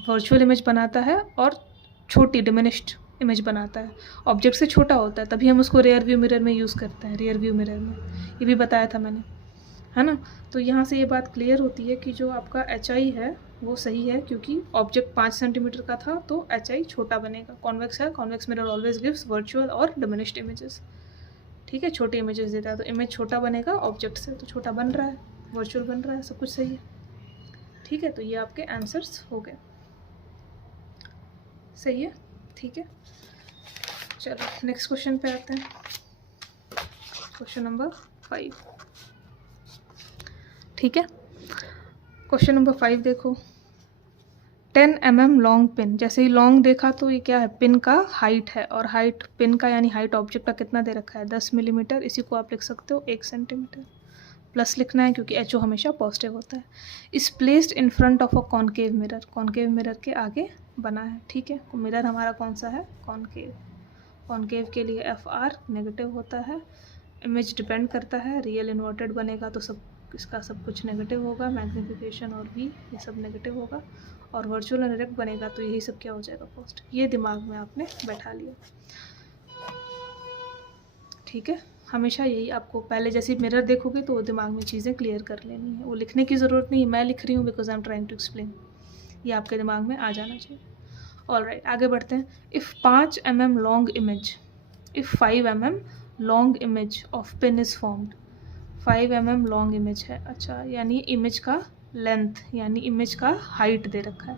वर्चुअल इमेज बनाता है और छोटी डिमिनिश्ड इमेज बनाता है, ऑब्जेक्ट से छोटा होता है, तभी हम उसको रियर व्यू मिरर में यूज़ करते हैं, रियर व्यू मिरर में, ये भी बताया था मैंने, है ना। तो यहाँ से ये बात क्लियर होती है कि जो आपका HI है वो सही है, क्योंकि ऑब्जेक्ट 5 सेंटीमीटर का था तो HI छोटा बनेगा। कॉन्वेक्स है, convex mirror always gives virtual और डिमिनिश्ड इमेजेस, ठीक है, छोटे इमेजेस देता है, तो इमेज छोटा बनेगा ऑब्जेक्ट से, तो छोटा बन रहा है, वर्चुअल बन रहा है, सब कुछ सही है, ठीक है। तो ये आपके आंसर्स हो गए, सही है, ठीक है। चलो नेक्स्ट क्वेश्चन पे आते हैं, क्वेश्चन नंबर 5, ठीक है। क्वेश्चन नंबर 5 देखो, 10 mm लॉन्ग पिन, जैसे ही लॉन्ग देखा तो ये क्या है, पिन का हाइट है, और हाइट पिन का यानी हाइट ऑब्जेक्ट का कितना दे रखा है, 10 मिलीमीटर, इसी को आप लिख सकते हो 1 सेंटीमीटर, प्लस लिखना है क्योंकि HO हमेशा पॉजिटिव होता है। इस placed in front of a concave mirror, concave mirror के आगे बना है, ठीक है। मिरर हमारा कौन सा है, कॉन्केव, कॉन्केव के लिए FR नेगेटिव होता है, इमेज डिपेंड करता है, रियल इन्वर्टेड बनेगा तो सब इसका सब कुछ नेगेटिव होगा, मैग्नीफिकेशन और भी ये सब नेगेटिव होगा, और वर्चुअल डायरेक्ट बनेगा तो यही सब क्या हो जाएगा, पॉजिटिव। ये दिमाग में आपने बैठा लिया, ठीक है। हमेशा यही आपको पहले जैसे मिरर देखोगे तो वो दिमाग में चीज़ें क्लियर कर लेनी है, वो लिखने की ज़रूरत नहीं है, मैं लिख रही हूँ because I am trying to explain, ये आपके दिमाग में आ जाना चाहिए। ऑलराइट, आगे बढ़ते हैं। If 5 mm long image, if 5 mm long image of pin is formed, 5 mm long image है, अच्छा, यानी इमेज का लेंथ यानी इमेज का हाइट दे रखा है,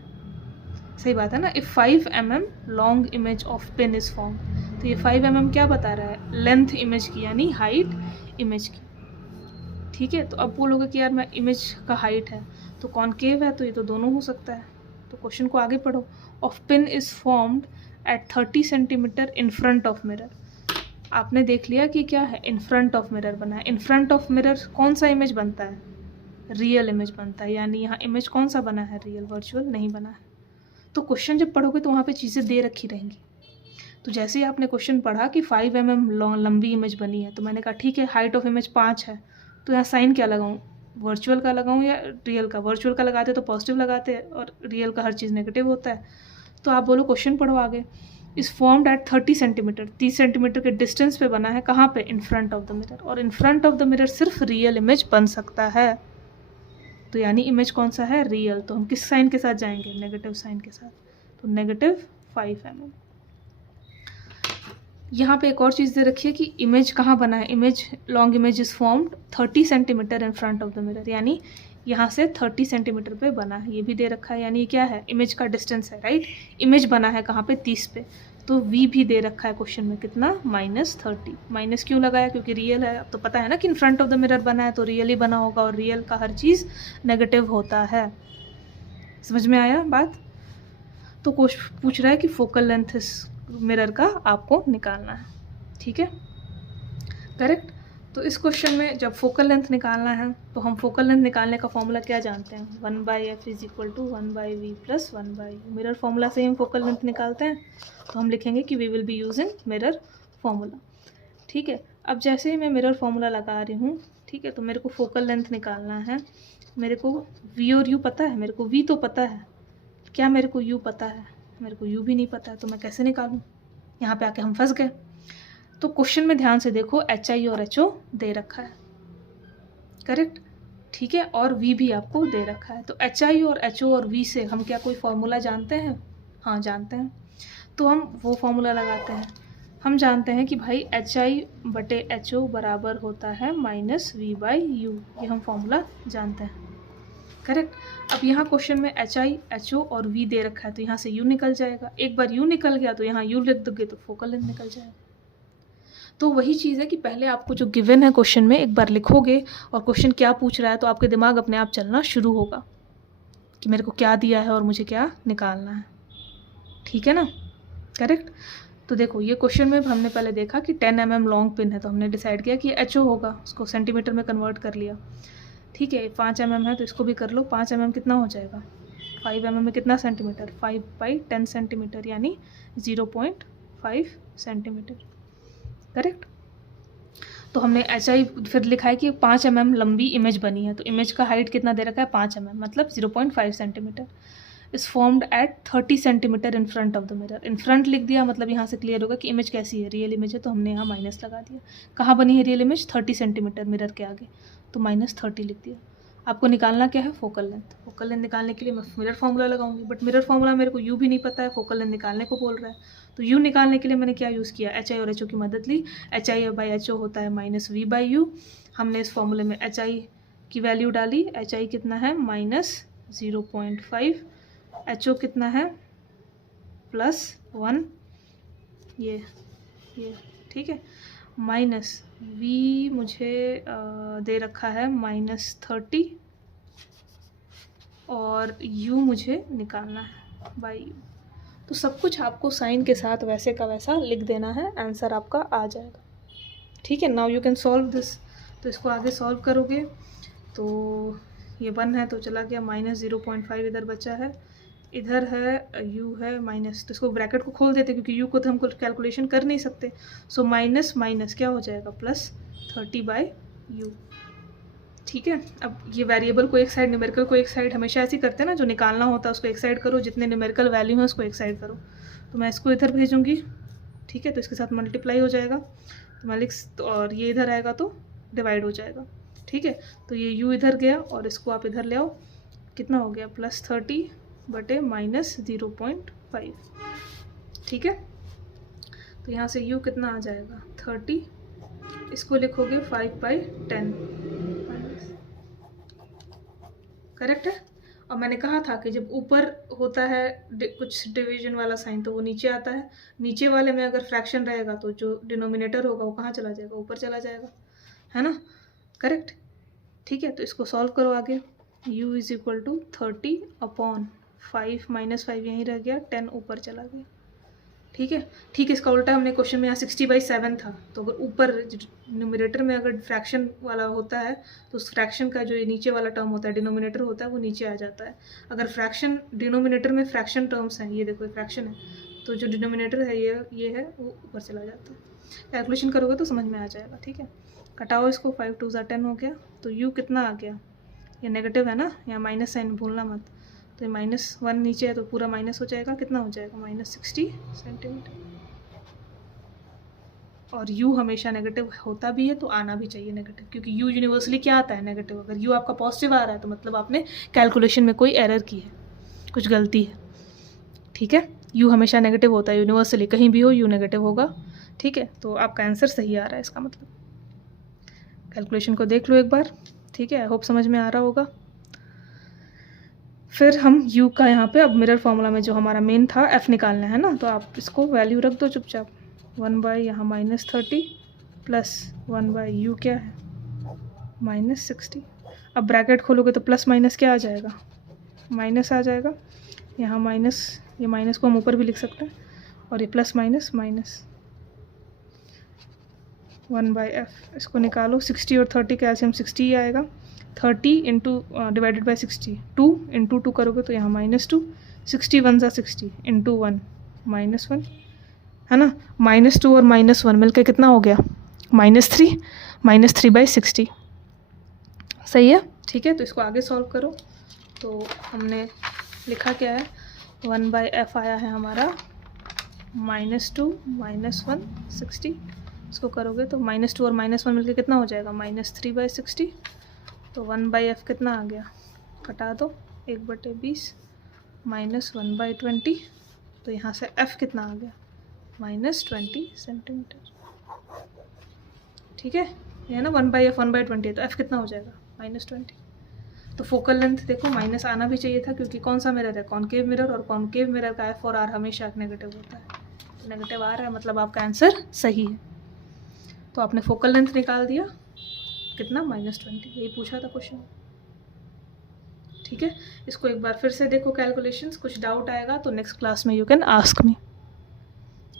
सही बात है ना। If 5 mm long image of pin is formed, तो ये 5 mm क्या बता रहा है, लेंथ इमेज की यानी हाइट इमेज की, ठीक है। तो अब बोलोगे कि यार मैं इमेज का हाइट है तो कॉन्केव है, तो ये तो दोनों हो सकता है, तो क्वेश्चन को आगे पढ़ो। Of pin is formed at 30 centimetre in front of mirror, आपने देख लिया कि क्या है, इन फ्रंट ऑफ मिरर बना है, इन फ्रंट ऑफ मिरर कौन सा इमेज बनता है, रियल इमेज बनता है, यानी यहाँ इमेज कौन सा बना है, रियल, वर्चुअल नहीं बना है। तो क्वेश्चन जब पढ़ोगे तो वहाँ पे चीज़ें दे रखी रहेंगी, तो जैसे ही आपने क्वेश्चन पढ़ा कि 5 mm लंबी इमेज बनी है, तो मैंने कहा ठीक है, हाइट ऑफ इमेज 5 है, तो यहाँ साइन क्या लगाऊँ, वर्चुअल का लगाऊँ या रियल का, वर्चुअल का लगाते तो पॉजिटिव लगाते हैं और रियल का हर चीज़ नेगेटिव होता है। तो आप बोलो क्वेश्चन पढ़ो आगे, is formed at 30 centimetre, 30 centimetre के डिस्टेंस पे बना है, कहाँ पे, in front of the mirror, और in front of the mirror सिर्फ रियल इमेज बन सकता है, तो यानी इमेज कौन सा है, रियल, तो हम किस साइन के साथ जाएंगे, नेगेटिव साइन के साथ, तो नेगेटिव 5 mm। यहाँ पे एक और चीज़ दे रखी है कि इमेज कहाँ बना है, image long image is formed 30 centimetre in front of the mirror, यानी यहाँ से 30 सेंटीमीटर पे बना है, ये भी दे रखा है, यानी क्या है, इमेज का डिस्टेंस है, राइट। इमेज बना है कहाँ पे, 30 पे, तो V भी दे रखा है क्वेश्चन में, कितना, -30। माइनस क्यों लगाया, क्योंकि रियल है, अब तो पता है ना कि इन फ्रंट ऑफ द मिरर बना है तो रियल ही बना होगा, और रियल का हर चीज़ नेगेटिव होता है, समझ में आया बात। तो पूछ रहा है कि फोकल लेंथ इस मिरर का आपको निकालना है, ठीक है, करेक्ट। तो इस क्वेश्चन में जब फोकल लेंथ निकालना है तो हम फोकल लेंथ निकालने का फॉर्मूला क्या जानते हैं, 1/f = 1/v + 1/u, mirror formula से ही हम फोकल लेंथ निकालते हैं, तो हम लिखेंगे कि we will be using mirror formula, ठीक है। अब जैसे ही मैं मिरर फॉर्मूला लगा रही हूँ, ठीक है, तो मेरे को फोकल लेंथ निकालना है, मेरे को v और u पता है, मेरे को v तो पता है, क्या मेरे को u पता है, मेरे को u भी नहीं पता है, तो मैं कैसे निकालूं, यहाँ पे आके हम फंस गए। तो क्वेश्चन में ध्यान से देखो, HI और HO दे रखा है, करेक्ट, ठीक है, और V भी आपको दे रखा है, तो HI और HO और V से हम क्या कोई फॉर्मूला जानते हैं, हाँ जानते हैं, तो हम वो फॉर्मूला लगाते हैं। हम जानते हैं कि भाई HI/HO बराबर होता है -V/U, ये हम फॉर्मूला जानते हैं, करेक्ट। अब यहाँ क्वेश्चन में HI, HO और V दे रखा है, तो यहाँ से U निकल जाएगा, एक बार U निकल गया तो यहाँ U लिख दोगे तो फोकल लेंथ निकल जाएगा। तो वही चीज़ है कि पहले आपको जो गिवन है क्वेश्चन में एक बार लिखोगे और क्वेश्चन क्या पूछ रहा है तो आपके दिमाग अपने आप चलना शुरू होगा कि मेरे को क्या दिया है और मुझे क्या निकालना है, ठीक है ना, करेक्ट। तो देखो ये क्वेश्चन में हमने पहले देखा कि 10 mm लॉन्ग पिन है, तो हमने डिसाइड किया कि HO होगा, उसको सेंटीमीटर में कन्वर्ट कर लिया, ठीक है। 5 mm है तो इसको भी कर लो, 5 mm कितना हो जाएगा, 5 mm में कितना सेंटीमीटर, 5/10 सेंटीमीटर, यानी 0.5 सेंटीमीटर, करेक्ट। तो हमने HI फिर लिखा है कि 5 mm लंबी इमेज बनी है, तो इमेज का हाइट कितना दे रखा है 5 mm, मतलब 0.5 centimetre is formed at 30 centimetre in front of the mirror. In front लिख दिया, मतलब यहाँ से क्लियर होगा कि इमेज कैसी है, रियल इमेज है, तो हमने यहाँ माइनस लगा दिया। कहाँ बनी है रियल इमेज? 30 सेंटीमीटर मिरर के आगे, तो -30 लिख दिया। आपको निकालना क्या है? Focal length. फोकल लेंथ निकालने के लिए मैं मिरर फार्मूला लगाऊंगी, बट मिरर फार्मूला मेरे को यू भी नहीं पता है, फोकल लेंथ निकालने को बोल रहा है, तो यू निकालने के लिए मैंने क्या यूज़ किया? HI और HO की मदद ली। HI/HO होता है -V/U। हमने इस फॉर्मूले में HI की वैल्यू डाली। HI कितना है? -0.5। HO कितना है? +1। ये ठीक है। माइनस V मुझे दे रखा है -30 और U मुझे निकालना है बाई U। तो सब कुछ आपको साइन के साथ वैसे का वैसा लिख देना है, आंसर आपका आ जाएगा। ठीक है, now you can solve this. तो इसको आगे सॉल्व करोगे तो ये 1 है तो चला गया, -0.5 इधर बचा है, इधर है u है माइनस, तो इसको ब्रैकेट को खोल देते क्योंकि u को तो हम कैलकुलेशन कर नहीं सकते। सो माइनस माइनस क्या हो जाएगा? +30/u। ठीक है, अब ये वेरिएबल को एक साइड, न्यूमेरिकल को एक साइड, हमेशा ऐसे ही करते हैं ना, जो निकालना होता है उसको एक साइड करो, जितने न्यूमेरिकल वैल्यू है उसको एक साइड करो। तो मैं इसको इधर भेजूँगी, ठीक है, तो इसके साथ मल्टीप्लाई हो जाएगा, तो मैं तो और ये इधर आएगा तो डिवाइड हो जाएगा। ठीक है, तो ये u इधर गया और इसको आप इधर ले आओ, कितना हो गया? +30/-0.5। ठीक है, तो यहाँ से u कितना आ जाएगा? 30, इसको लिखोगे 5/10। करेक्ट है। और मैंने कहा था कि जब ऊपर होता है कुछ डिवीजन वाला साइन तो वो नीचे आता है, नीचे वाले में अगर फ्रैक्शन रहेगा तो जो डिनोमिनेटर होगा वो कहाँ चला जाएगा? ऊपर चला जाएगा, है ना? करेक्ट। ठीक है, तो इसको सॉल्व करो आगे। u = 30/5 -5 यहीं रह गया, 10 ऊपर चला गया। ठीक है, ठीक, इसका उल्टा हमने क्वेश्चन में यहाँ 60/7 था, तो अगर ऊपर न्यूमरेटर में अगर फ्रैक्शन वाला होता है तो उस फ्रैक्शन का जो ये नीचे वाला टर्म होता है, डिनोमिनेटर होता है, वो नीचे आ जाता है। अगर फ्रैक्शन डिनोमिनेटर में फ्रैक्शन टर्म्स हैं, ये देखो फ्रैक्शन है, तो जो डिनोमिनेटर है ये है वो ऊपर चला जाता है। कैलकुलेशन करोगे तो समझ में आ जाएगा। ठीक है, कटाओ इसको, 5 × 2 = 10 हो गया, तो u कितना आ गया? ये नेगेटिव है ना, यहाँ माइनस साइन भूलना मत, तो ये -1 नीचे है तो पूरा माइनस हो जाएगा, कितना हो जाएगा? -60 सेंटीमीटर। और u हमेशा नेगेटिव होता भी है तो आना भी चाहिए नेगेटिव, क्योंकि u यूनिवर्सली क्या आता है? नेगेटिव। अगर u आपका पॉजिटिव आ रहा है तो मतलब आपने कैलकुलेशन में कोई एरर की है, कुछ गलती है। ठीक है, u हमेशा नेगेटिव होता है यूनिवर्सली, कहीं भी हो u नेगेटिव होगा। ठीक है, तो आपका आंसर सही आ रहा है, इसका मतलब। कैलकुलेशन को देख लो एक बार। ठीक है, आई होप समझ में आ रहा होगा। फिर हम u का यहाँ पे अब मिरर फार्मूला में जो हमारा मेन था f निकालना है ना, तो आप इसको वैल्यू रख दो चुपचाप। 1/ यहाँ -30 + 1/u क्या है? -60। अब ब्रैकेट खोलोगे तो प्लस माइनस क्या आ जाएगा? माइनस आ जाएगा। यहाँ माइनस, ये माइनस को हम ऊपर भी लिख सकते हैं, और ये प्लस माइनस माइनस 1/f। इसको निकालो, 60 और 30 का एलसीएम 60 ही आएगा। 30 डिवाइडेड बाई 60, 2 × 2 करोगे तो यहाँ -2, 60 1 = 60 × 1 -1, है ना? -2 और -1 मिलकर कितना हो गया? -3, -3/60। सही है। ठीक है, तो इसको आगे सॉल्व करो। तो हमने लिखा क्या है? 1/f आया है हमारा -2 -1 60। इसको करोगे तो -2 और -1 मिलकर कितना हो जाएगा? -3/60। तो 1/f कितना आ गया? कटा दो, 1/20 -1/20। तो यहाँ से f कितना आ गया? -20 सेंटीमीटर। ठीक है, ये ना 1/f 1/20, तो f कितना हो जाएगा? -20। तो फोकल लेंथ देखो माइनस आना भी चाहिए था, क्योंकि कौन सा मिरर है? कॉनकेव मिरर, और कॉनकेव मिरर का f और r हमेशा नेगेटिव होता है, तो नेगेटिव आ रहा है, मतलब आपका आंसर सही है। तो आपने फोकल लेंथ निकाल दिया, कितना? -20। यही पूछा था क्वेश्चन। ठीक है, इसको एक बार फिर से देखो कैलकुलेशंस, कुछ डाउट आएगा तो नेक्स्ट क्लास में यू कैन आस्क मी।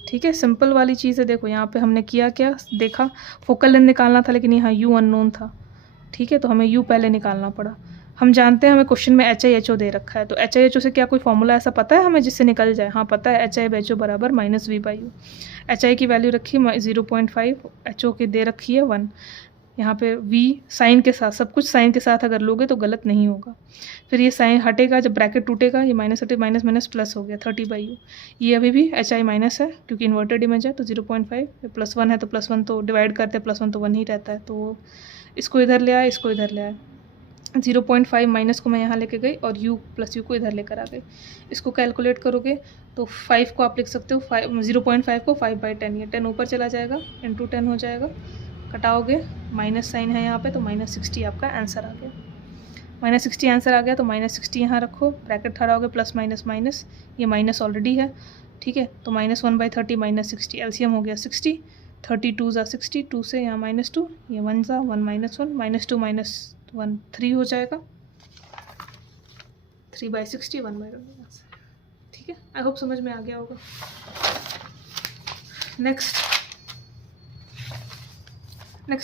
ठीक है, सिंपल वाली चीज़ है। देखो यहाँ पे हमने किया क्या देखा, फोकल लेंथ निकालना था लेकिन यहाँ u अननोन था। ठीक है, तो हमें u पहले निकालना पड़ा। हम जानते हैं हमें क्वेश्चन में HIHO दे रखा है, तो HIHO से क्या कोई फॉर्मूला ऐसा पता है हमें जिससे निकल जाए? हाँ पता है, HI/HO बराबर -V/U। HI की वैल्यू रखी है 0.5, HO की दे रखी है 1। यहाँ पे V साइन के साथ, सब कुछ साइन के साथ अगर लोगे तो गलत नहीं होगा। फिर ये साइन हटेगा, जब ब्रैकेट टूटेगा ये माइनस हटे, माइनस माइनस प्लस हो गया 30/U। ये अभी भी HI माइनस है क्योंकि इन्वर्टेड इमेज है, तो 0.5 +1 है, तो +1 तो डिवाइड करते हैं, +1 तो 1 ही रहता है, तो इसको इधर ले आए, इसको इधर ले आए। 0.5 माइनस को मैं यहाँ लेके गई और U + U को इधर लेकर आ गई। इसको कैलकुलेट करोगे तो 5 को आप लिख सकते हो 0.5 को 5/10, ये 10 ऊपर चला जाएगा, इंटू 10 हो जाएगा, कटाओगे माइनस साइन है यहाँ पे, तो -60 आपका आंसर आ गया। -60 आंसर आ गया, तो -60 यहाँ रखो, ब्रैकेट हटाओगे, प्लस माइनस माइनस, ये माइनस ऑलरेडी है, ठीक है, तो -1/30 -60, एलसीएम हो गया 60, 32 × 60, 2 से यहाँ -2, ये 1 सा 1 -1 -2 -1 3 हो जाएगा, 3/60 1/1। ठीक है, आई होप समझ में आ गया होगा। नेक्स्ट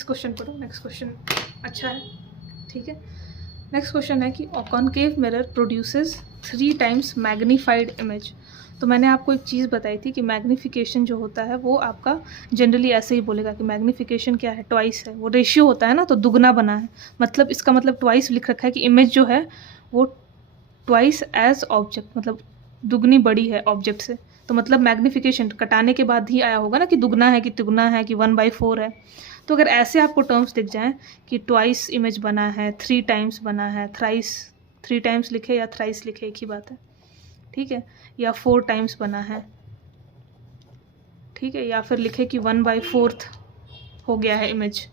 क्वेश्चन पढ़ो, नेक्स्ट क्वेश्चन अच्छा है, ठीक है। नेक्स्ट क्वेश्चन है कि concave mirror produces 3 times magnified image. तो मैंने आपको एक चीज़ बताई थी कि मैग्नीफिकेशन जो होता है वो आपका जनरली ऐसे ही बोलेगा कि मैग्नीफिकेशन क्या है, ट्वाइस है, वो रेशियो होता है ना, तो दुगना बना है, मतलब इसका मतलब ट्वाइस लिख रखा है कि इमेज जो है वो ट्वाइस एज ऑब्जेक्ट, मतलब दुगनी बड़ी है ऑब्जेक्ट से, तो मतलब मैग्नीफिकेशन कटाने के बाद ही आया होगा ना कि दुगना है कि तिगुना है कि 1/4 है। तो अगर ऐसे आपको टर्म्स दिख जाएं कि ट्वाइस इमेज बना है, 3 टाइम्स बना है, थ्राइस, 3 टाइम्स लिखे या थ्राइस लिखे एक ही बात है, ठीक है, या 4 टाइम्स बना है, ठीक है, या फिर लिखे कि 1/4 हो गया है इमेज,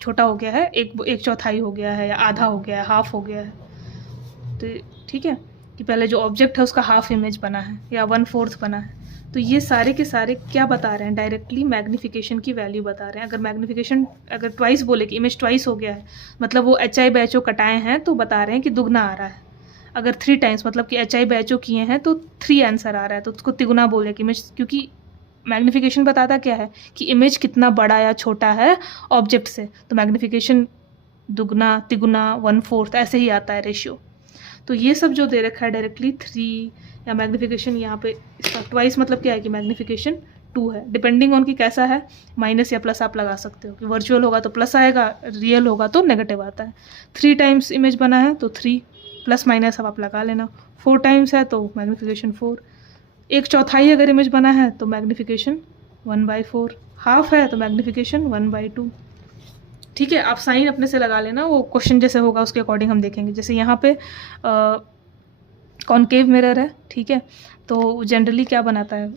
छोटा हो गया है, एक चौथाई हो गया है, या आधा हो गया है, हाफ हो गया है, तो ठीक है, कि पहले जो ऑब्जेक्ट है उसका हाफ इमेज बना है या 1/4 बना है, तो ये सारे के सारे क्या बता रहे हैं, डायरेक्टली मैग्नीफिकेशन की वैल्यू बता रहे हैं। अगर मैग्नीफिकेशन अगर ट्वाइस बोले कि इमेज ट्वाइस हो गया है, मतलब वो HI/HO कटाए हैं तो बता रहे हैं कि दुगना आ रहा है। अगर 3 टाइम्स मतलब कि HI/HO किए हैं तो 3 आंसर आ रहा है, तो उसको तिगुना बोले कि इमेज, क्योंकि मैग्नीफिकेशन बताता क्या है कि इमेज कितना बड़ा या छोटा है ऑब्जेक्ट से, तो मैग्नीफिकेशन दुगना, तिगुना, 1/4 ऐसे ही आता है रेशियो। तो ये सब जो दे रखा है डायरेक्टली 3 या मैग्नीफिकेशन यहाँ पे इसका ट्वाइस मतलब क्या है कि मैग्नीफिकेशन 2 है, डिपेंडिंग ऑन कि कैसा है, माइनस या प्लस आप लगा सकते हो, कि वर्चुअल होगा तो प्लस आएगा, रियल होगा तो नेगेटिव आता है। 3 टाइम्स इमेज बना है तो 3 प्लस माइनस अब आप लगा लेना, 4 टाइम्स है तो मैग्नीफिकेशन 4, एक चौथाई अगर इमेज बना है तो मैग्नीफिकेशन 1/4, हाफ है तो मैग्नीफिकेशन 1/2। ठीक है, आप साइन अपने से लगा लेना, वो क्वेश्चन जैसे होगा उसके अकॉर्डिंग हम देखेंगे। जैसे यहाँ पे कॉनकेव मिरर है, ठीक है, तो जनरली क्या बनाता है,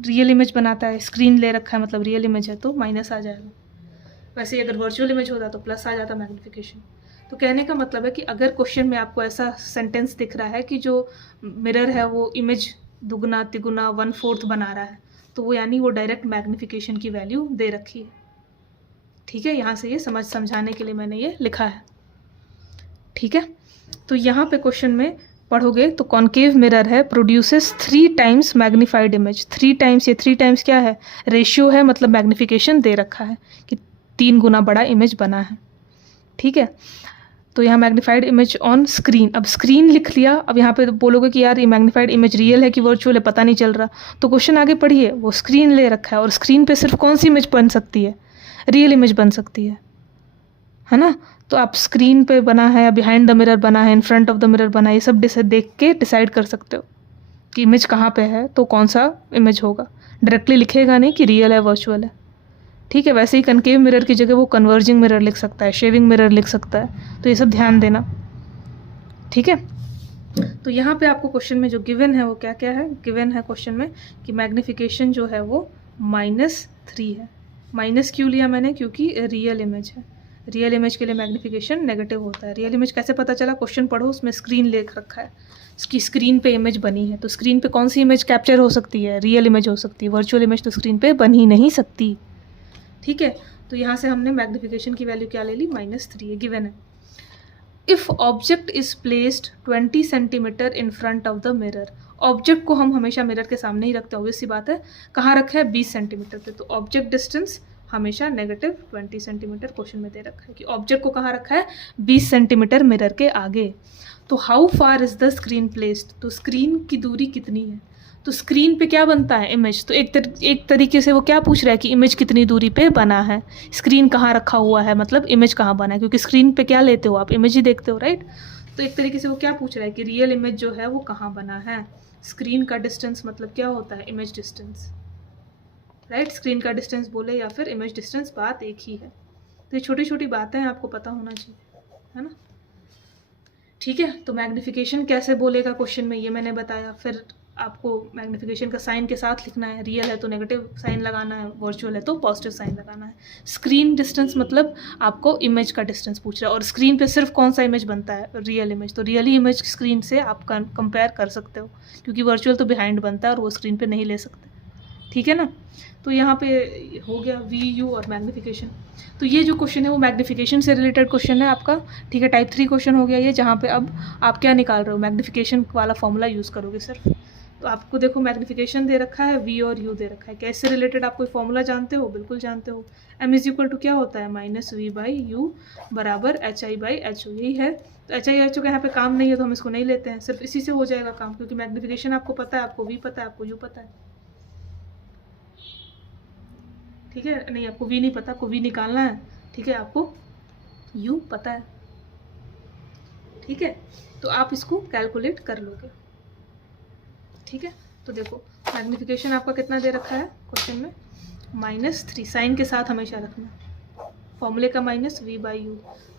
रियल इमेज बनाता है, स्क्रीन ले रखा है मतलब रियल इमेज है तो माइनस आ जाएगा, वैसे ही अगर वर्चुअल इमेज होता तो प्लस आ जाता मैग्नीफिकेशन। तो कहने का मतलब है कि अगर क्वेश्चन में आपको ऐसा सेंटेंस दिख रहा है कि जो मिरर है वो इमेज दुगना, तिगुना, 1/4 बना रहा है, तो वो यानी वो डायरेक्ट मैग्नीफिकेशन की वैल्यू दे रखी है। ठीक है, यहाँ से ये समझाने के लिए मैंने ये लिखा है। ठीक है, तो यहाँ पे क्वेश्चन में पढ़ोगे तो कॉनकेव मिरर है produces 3 times magnified image. 3 times, ये 3 टाइम्स क्या है, रेशियो है, मतलब मैग्नीफिकेशन दे रखा है कि 3 गुना बड़ा इमेज बना है। ठीक है, तो यहाँ मैग्नीफाइड इमेज ऑन स्क्रीन, अब स्क्रीन लिख लिया, अब यहाँ पे बोलोगे कि यार ये मैग्नीफाइड इमेज रियल है कि वर्चुअल है, पता नहीं चल रहा, तो क्वेश्चन आगे पढ़िए, वो स्क्रीन ले रखा है और स्क्रीन पे सिर्फ कौन सी इमेज बन सकती है, रियल इमेज बन सकती है ना। तो आप स्क्रीन पे बना है या बिहाइंड द मिरर बना है, इन फ्रंट ऑफ द मिरर बना है, ये सब देख के डिसाइड कर सकते हो कि इमेज कहाँ पे है, तो कौन सा इमेज होगा। डायरेक्टली लिखेगा नहीं कि रियल है वर्चुअल है। ठीक है, वैसे ही कनकेव मिरर की जगह वो कन्वर्जिंग मिरर लिख सकता है, शेविंग मिरर लिख सकता है, तो ये सब ध्यान देना। ठीक है, तो यहाँ पे आपको क्वेश्चन में जो गिवन है वो क्या क्या है, गिवन है क्वेश्चन में कि मैग्नीफिकेशन जो है वो -3 है। माइनस क्यों लिया मैंने, क्योंकि रियल इमेज है, रियल इमेज के लिए मैग्नीफिकेशन नेगेटिव होता है। रियल इमेज कैसे पता चला, क्वेश्चन पढ़ो, उसमें स्क्रीन लिख रखा है, इसकी स्क्रीन पे इमेज बनी है, तो स्क्रीन पे कौन सी इमेज कैप्चर हो सकती है, रियल इमेज हो सकती है, वर्चुअल इमेज तो स्क्रीन पे बन ही नहीं सकती। ठीक है, तो यहाँ से हमने मैग्नीफिकेशन की वैल्यू क्या ले ली, -3, ये गिवन है। If object is placed 20 centimetre in front of the mirror, object को हम हमेशा मिरर के सामने ही रखते हैं, ऑब्वियस सी बात है, कहाँ रखा है, 20 सेंटीमीटर पे, तो ऑब्जेक्ट डिस्टेंस हमेशा -20 सेंटीमीटर क्वेश्चन में दे रखा है कि ऑब्जेक्ट को कहाँ रखा है, 20 सेंटीमीटर मिरर के आगे। तो how far is the screen placed, तो स्क्रीन की दूरी कितनी है। तो स्क्रीन पे क्या बनता है, इमेज। तो एक तरीके से वो क्या पूछ रहा है कि इमेज कितनी दूरी पे बना है, स्क्रीन कहाँ रखा हुआ है, मतलब इमेज कहाँ बना है, क्योंकि स्क्रीन पे क्या लेते हो आप, इमेज ही देखते हो, राइट। तो एक तरीके से वो क्या पूछ रहा है कि रियल इमेज जो है वो कहाँ बना है। स्क्रीन का डिस्टेंस मतलब क्या होता है, इमेज डिस्टेंस, राइट। स्क्रीन का डिस्टेंस बोले या फिर इमेज डिस्टेंस, बात एक ही है। तो ये छोटी छोटी बातें आपको पता होना चाहिए, है ना। ठीक है, तो मैग्निफिकेशन कैसे बोलेगा क्वेश्चन में, ये मैंने बताया। फिर आपको मैग्निफिकेशन का साइन के साथ लिखना है, रियल है तो नेगेटिव साइन लगाना है, वर्चुअल है तो पॉजिटिव साइन लगाना है। स्क्रीन डिस्टेंस मतलब आपको इमेज का डिस्टेंस पूछ रहा है, और स्क्रीन पे सिर्फ कौन सा इमेज बनता है, रियल इमेज। तो रियली इमेज स्क्रीन से आप कंपेयर कर सकते हो, क्योंकि वर्चुअल तो बिहाइंड बनता है और वो स्क्रीन पर नहीं ले सकते, ठीक है ना। तो यहाँ पे हो गया वी यू और मैग्निफिकेशन। तो ये जो क्वेश्चन है वो मैग्निफिकेशन से रिलेटेड क्वेश्चन है आपका, ठीक है। टाइप 3 क्वेश्चन हो गया ये, जहाँ पे अब आप क्या निकाल रहे हो, मैग्निफिकेशन वाला फॉर्मूला यूज़ करोगे सिर्फ। तो आपको देखो मैग्निफिकेशन दे रखा है, वी और यू दे रखा है, कैसे रिलेटेड आप कोई फॉर्मूला जानते हो, बिल्कुल जानते हो। एम इज इक्वल टू क्या होता है, -v/u बराबर hi/ho, यही है। तो hi/ho का यहाँ पे काम नहीं है तो हम इसको नहीं लेते हैं, सिर्फ इसी से हो जाएगा काम, क्योंकि मैग्निफिकेशन आपको पता है, आपको वी पता है, आपको यू पता है, ठीक है। नहीं, आपको वी नहीं पता, आपको वी निकालना है, ठीक है। आपको यू पता है, ठीक है। तो आप इसको कैलकुलेट कर लोगे, ठीक है। तो देखो मैग्निफिकेशन आपका कितना दे रखा है क्वेश्चन में, -3, साइन के साथ हमेशा रखना, फॉर्मूले का -v/u।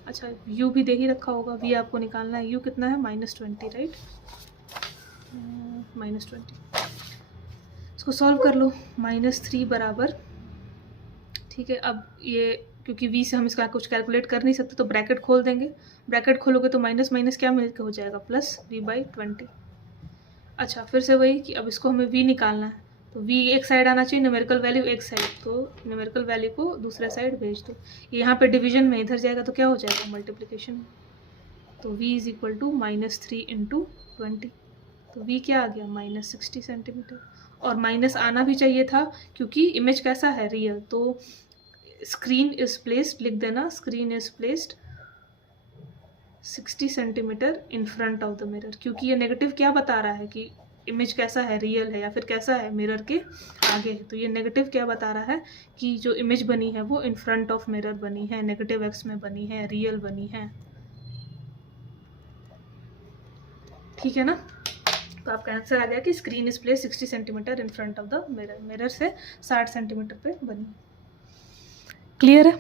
अच्छा, u भी दे ही रखा होगा, v आपको निकालना है, u कितना है, -20, राइट, -20। इसको सॉल्व कर लो, -3 बराबर, ठीक है। अब ये क्योंकि v से हम इसका कुछ कैलकुलेट कर नहीं सकते, तो ब्रैकेट खोल देंगे, ब्रैकेट खोलोगे तो माइनस माइनस क्या मिलकर हो जाएगा, +v/20। अच्छा, फिर से वही कि अब इसको हमें v निकालना है, तो v एक साइड आना चाहिए, न्यूमेरिकल वैल्यू एक साइड, तो न्यूमेरिकल वैल्यू को दूसरे साइड भेज दो। यहाँ पे डिवीजन में इधर जाएगा तो क्या हो जाएगा, मल्टीप्लिकेशन में। तो v इज इक्वल टू -3 × 20, तो v क्या आ गया, -60 सेंटीमीटर। और माइनस आना भी चाहिए था, क्योंकि इमेज कैसा है, रियल। तो स्क्रीन इज प्लेस्ड, लिख देना, screen is placed 60 centimetre in front of the mirror, क्योंकि ये नेगेटिव क्या बता रहा है कि इमेज कैसा है, रियल है या फिर कैसा है, मिरर के आगे है। तो ये नेगेटिव क्या बता रहा है कि जो इमेज बनी है वो इन फ्रंट ऑफ मिरर बनी है, नेगेटिव एक्स में बनी है, रियल बनी है, ठीक है ना। तो आपका आंसर आ गया कि screen is place 60 centimetre in front of the mirror, mirror से 60 सेंटीमीटर पे बनी। क्लियर है,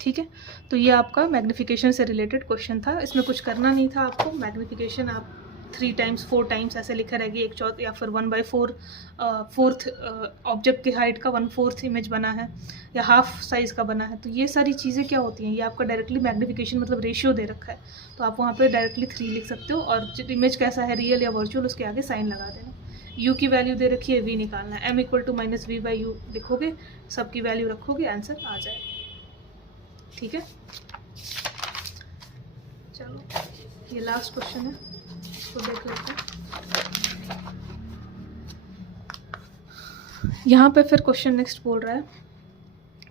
ठीक है। तो ये आपका मैग्निफिकेशन से रिलेटेड क्वेश्चन था, इसमें कुछ करना नहीं था आपको। मैग्निफिकेशन आप 3 टाइम्स 4 टाइम्स ऐसे लिखा रहेगी, 1/4 या फिर 1/4, फोर्थ ऑब्जेक्ट की हाइट का 1/4 इमेज बना है या हाफ साइज़ का बना है। तो ये सारी चीज़ें क्या होती हैं, ये आपका डायरेक्टली मैग्निफिकेशन मतलब रेशियो दे रखा है, तो आप वहाँ पे डायरेक्टली 3 लिख सकते हो, और इमेज कैसा है, रियल या वर्चुअल, उसके आगे साइन लगा देना। u की वैल्यू दे रखी है, v निकालना है, m इक्वल टू -v/u लिखोगे, सबकी वैल्यू रखोगे, आंसर आ जाएगा, ठीक है। चलो ये लास्ट क्वेश्चन है, इसको देख लेते हैं। यहाँ पे फिर क्वेश्चन नेक्स्ट बोल रहा है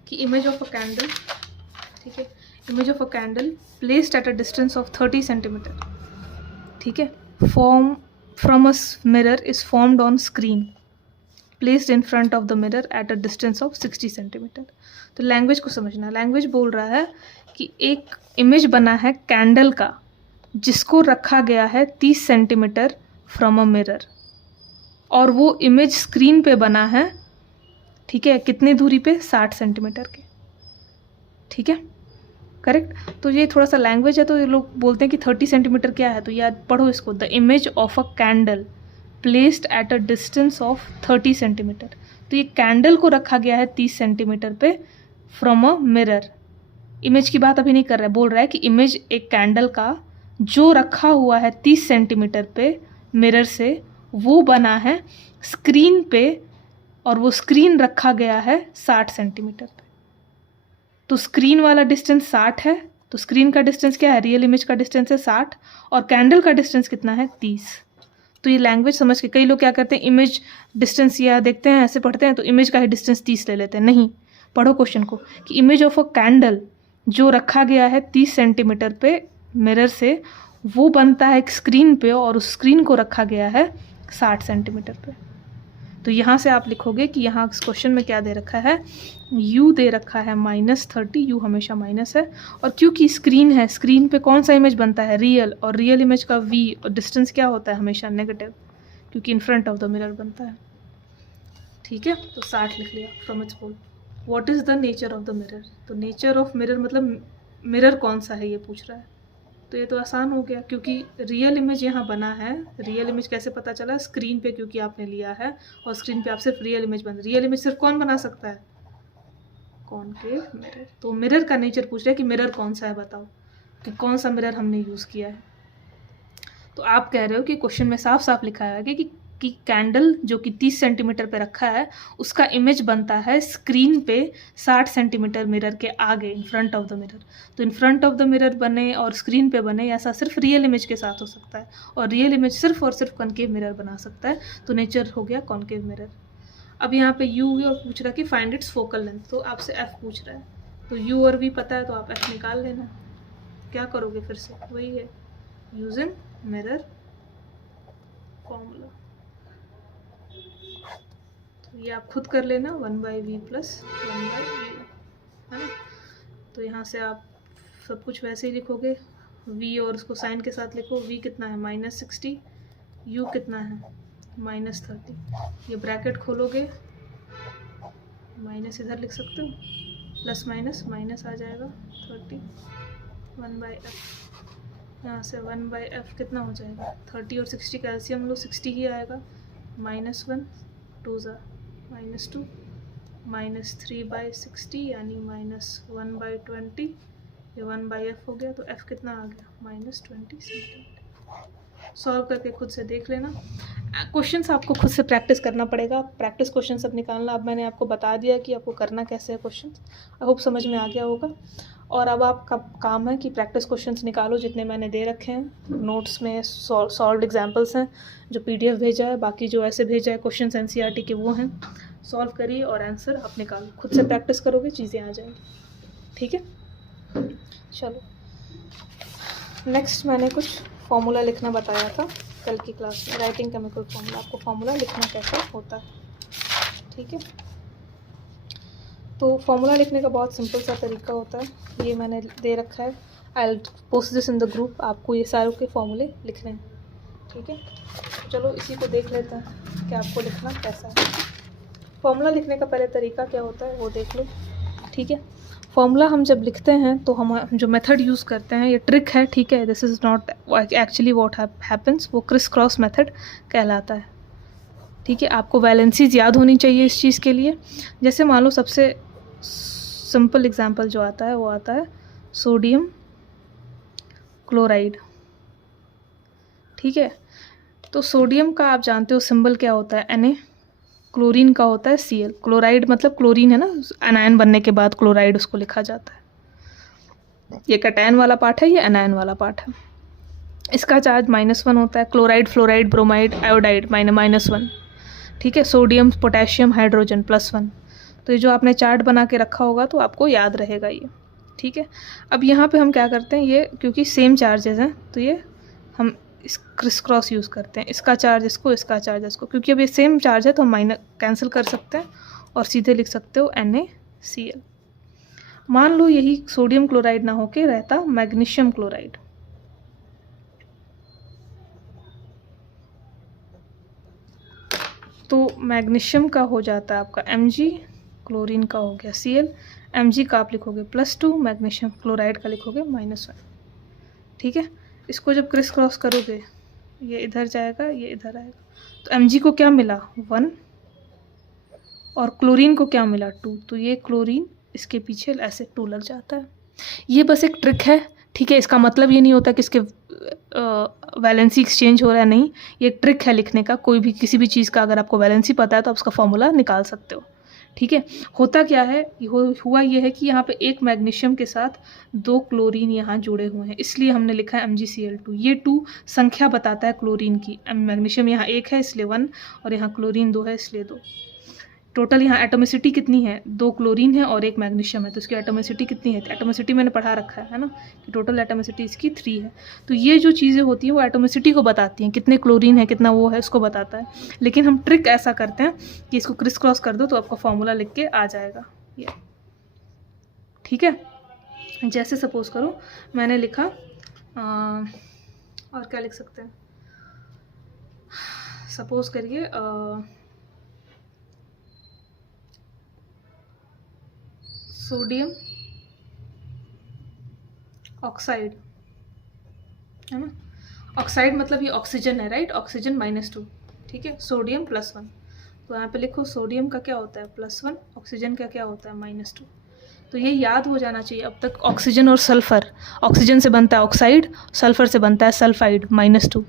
कि इमेज ऑफ अ कैंडल, ठीक है, image of a candle placed at a distance of 30 centimetre, ठीक है, from a mirror is formed on screen placed in front of the mirror at a distance of 60 centimetre. तो language को समझना, language बोल रहा है कि एक इमेज बना है कैंडल का, जिसको रखा गया है 30 सेंटीमीटर फ्रॉम अ मिरर, और वो इमेज स्क्रीन पे बना है, ठीक है, कितनी दूरी पे, 60 सेंटीमीटर के, ठीक है, करेक्ट। तो ये थोड़ा सा लैंग्वेज है, तो ये लोग बोलते हैं कि 30 सेंटीमीटर क्या है, तो याद पढ़ो इसको, the image of a candle placed at a distance of 30 centimetre. तो ये कैंडल को रखा गया है 30 सेंटीमीटर पे फ्रॉम अ मिरर। इमेज की बात अभी नहीं कर रहा है, बोल रहा है कि इमेज एक कैंडल का जो रखा हुआ है 30 सेंटीमीटर पे मिरर से, वो बना है स्क्रीन पे, और वो स्क्रीन रखा गया है 60 सेंटीमीटर पे। तो स्क्रीन वाला डिस्टेंस 60 है, तो स्क्रीन का डिस्टेंस क्या है, रियल इमेज का डिस्टेंस है 60, और कैंडल का डिस्टेंस कितना है, 30। तो ये लैंग्वेज समझ के, कई लोग क्या करते हैं, इमेज डिस्टेंस या देखते हैं ऐसे पढ़ते हैं तो इमेज का ही डिस्टेंस 30 ले लेते हैं, नहीं, पढ़ो क्वेश्चन को कि इमेज ऑफ अ कैंडल जो रखा गया है 30 सेंटीमीटर पे मिरर से, वो बनता है एक स्क्रीन पे और उस स्क्रीन को रखा गया है 60 सेंटीमीटर पे। तो यहाँ से आप लिखोगे कि यहाँ इस क्वेश्चन में क्या दे रखा है, u दे रखा है -30, u हमेशा माइनस है, और क्योंकि स्क्रीन है, स्क्रीन पे कौन सा इमेज बनता है, रियल, और रियल इमेज का v और डिस्टेंस क्या होता है, हमेशा नेगेटिव, क्योंकि in front of the mirror बनता है। ठीक है, तो 60 लिख लिया from its pole. What is the nature of the mirror, तो नेचर ऑफ मिरर मतलब मिरर कौन सा है ये पूछ रहा है। तो ये तो आसान हो गया, क्योंकि रियल इमेज यहाँ बना है। रियल इमेज कैसे पता चला, स्क्रीन पे क्योंकि आपने लिया है और स्क्रीन पे आप सिर्फ रियल इमेज बन, रियल इमेज सिर्फ कौन बना सकता है, कॉनकेव मिरर। तो मिरर का नेचर पूछ रहा है कि मिरर कौन सा है, बताओ कि कौन सा मिरर हमने यूज़ किया है। तो आप कह रहे हो कि क्वेश्चन में साफ साफ लिखा है कि कैंडल जो कि 30 सेंटीमीटर पे रखा है उसका इमेज बनता है स्क्रीन पे 60 सेंटीमीटर मिरर के आगे, in front of the mirror. तो in front of the mirror बने और स्क्रीन पे बने, ऐसा सिर्फ रियल इमेज के साथ हो सकता है, और रियल इमेज सिर्फ और सिर्फ कॉनकेव मिरर बना सकता है। तो नेचर हो गया कॉनकेव मिरर। अब यहाँ पे यू और पूछ रहा है कि फाइंड इट्स फोकल लेंथ, तो आपसे एफ पूछ रहा है, तो यू और वी पता है तो आप एफ निकाल लेना। क्या करोगे फिर से, वही है यूजिंग मिरर फॉर्मूला। तो ये आप खुद कर लेना, 1/v + 1/u, है ना। तो यहाँ से आप सब कुछ वैसे ही लिखोगे, v और उसको साइन के साथ लिखो, v कितना है -60, u कितना है -30। ये ब्रैकेट खोलोगे, माइनस इधर लिख सकते हो, प्लस माइनस माइनस आ जाएगा 30, 1/f। यहाँ से 1/f कितना हो जाएगा, 30 और 60 का एलसीएम लो, 60 ही आएगा, -1 2 ज़ा -2, -3/60 यानी -1/20, ये 1/f हो गया। तो f कितना आ गया, -20 सेंटीमीटर। सॉल्व करके खुद से देख लेना। क्वेश्चंस आपको खुद से प्रैक्टिस करना पड़ेगा, प्रैक्टिस क्वेश्चन सब निकालना। अब मैंने आपको बता दिया कि आपको करना कैसे है क्वेश्चन, आई होप समझ में आ गया होगा। और अब आपका काम है कि प्रैक्टिस क्वेश्चंस निकालो जितने मैंने दे रखे हैं। नोट्स में सॉल्व्ड एग्जांपल्स हैं जो पीडीएफ भेजा है, बाकी जो ऐसे भेजा है क्वेश्चंस एनसीईआरटी के वो हैं। सॉल्व करिए और आंसर आप निकालो, खुद से प्रैक्टिस करोगे चीज़ें आ जाएंगी। ठीक है, चलो नेक्स्ट मैंने कुछ फॉर्मूला लिखना बताया था कल की क्लास में, राइटिंग केमिकल फॉर्मूला। आपको फॉर्मूला लिखना कैसा होता है, ठीक है। तो फॉर्मूला लिखने का बहुत सिंपल सा तरीका होता है, ये मैंने दे रखा है, I will post this in the group. आपको ये सारों के फॉर्मूले लिखने हैं, ठीक है। चलो इसी को देख लेते हैं कि आपको लिखना कैसा है। फॉर्मूला लिखने का पहले तरीका क्या होता है वो देख लो, ठीक है। फॉर्मूला हम जब लिखते हैं तो हम जो मेथड यूज़ करते हैं, ये ट्रिक है, ठीक है। This is not actually what happens, वो क्रिस क्रॉस मेथड कहलाता है, ठीक है। आपको वैलेंसीज याद होनी चाहिए इस चीज़ के लिए। जैसे मान लो सबसे सिंपल एग्जांपल जो आता है वो आता है सोडियम क्लोराइड, ठीक है। तो सोडियम का आप जानते हो सिंबल क्या होता है, Na। क्लोरीन का होता है Cl। क्लोराइड मतलब क्लोरीन है ना, एनायन बनने के बाद क्लोराइड उसको लिखा जाता है। ये कैटायन वाला पार्ट है, ये एनायन वाला पार्ट है। इसका चार्ज -1 होता है। क्लोराइड, फ्लोराइड, ब्रोमाइड, आयोडाइड -1, ठीक है। Sodium, potassium, hydrogen +1। तो ये जो आपने चार्ट बना के रखा होगा तो आपको याद रहेगा ये, ठीक है। अब यहाँ पे हम क्या करते हैं, ये क्योंकि सेम चार्जेस हैं तो ये हम इस क्रिस क्रॉस यूज़ करते हैं, इसका चार्ज इसको, इसका चार्ज इसको, क्योंकि अब ये सेम चार्ज है तो हम माइनस कैंसिल कर सकते हैं और सीधे लिख सकते हो NaCl। मान लो यही सोडियम क्लोराइड ना होके रहता मैग्नीशियम क्लोराइड, तो मैग्नीशियम का हो जाता है आपका Mg, क्लोरीन का हो गया Cl। Mg का आप लिखोगे +2, मैग्नीशियम क्लोराइड का लिखोगे -1, ठीक है। इसको जब क्रिस क्रॉस करोगे ये इधर जाएगा, ये इधर आएगा, तो Mg को क्या मिला 1 और क्लोरीन को क्या मिला 2, तो ये क्लोरीन इसके पीछे ऐसे 2 लग जाता है। ये बस एक ट्रिक है, ठीक है। इसका मतलब ये नहीं होता कि इसके वैलेंसी एक्सचेंज हो रहा है, नहीं, ये एक ट्रिक है लिखने का। कोई भी किसी भी चीज़ का अगर आपको वैलेंसी पता है तो आप उसका फॉर्मूला निकाल सकते हो, ठीक है। होता क्या है, हुआ ये है कि यहाँ पे एक मैग्नीशियम के साथ 2 क्लोरीन यहाँ जुड़े हुए हैं, इसलिए हमने लिखा है MgCl2। ये 2 संख्या बताता है क्लोरीन की। मैग्नीशियम यहाँ 1 है इसलिए 1 और यहाँ क्लोरीन 2 है इसलिए 2। टोटल यहाँ एटोमिसिटी कितनी है, 2 क्लोरीन है और 1 मैग्नीशियम है, तो इसकी एटोमिसिटी कितनी है, एटोमिसिटी मैंने पढ़ा रखा है ना कि टोटल एटोमिसिटी इसकी 3 है। तो ये जो चीज़ें होती हैं वो एटोमिसिटी को बताती हैं, कितने क्लोरीन है कितना वो है उसको बताता है। लेकिन हम ट्रिक ऐसा करते हैं कि इसको क्रिस क्रॉस कर दो तो आपका फॉर्मूला लिख के आ जाएगा ये, ठीक है। जैसे सपोज करो मैंने लिखा और क्या लिख सकते हैं, सपोज करिए सोडियम ऑक्साइड है ना, ऑक्साइड मतलब ये ऑक्सीजन है, राइट, ऑक्सीजन -2, ठीक है, सोडियम +1, तो यहाँ पे लिखो सोडियम का क्या होता है +1, ऑक्सीजन का क्या होता है -2। तो ये याद हो जाना चाहिए अब तक। ऑक्सीजन और सल्फ़र, ऑक्सीजन से बनता है ऑक्साइड, सल्फ़र से बनता है सल्फाइड -2,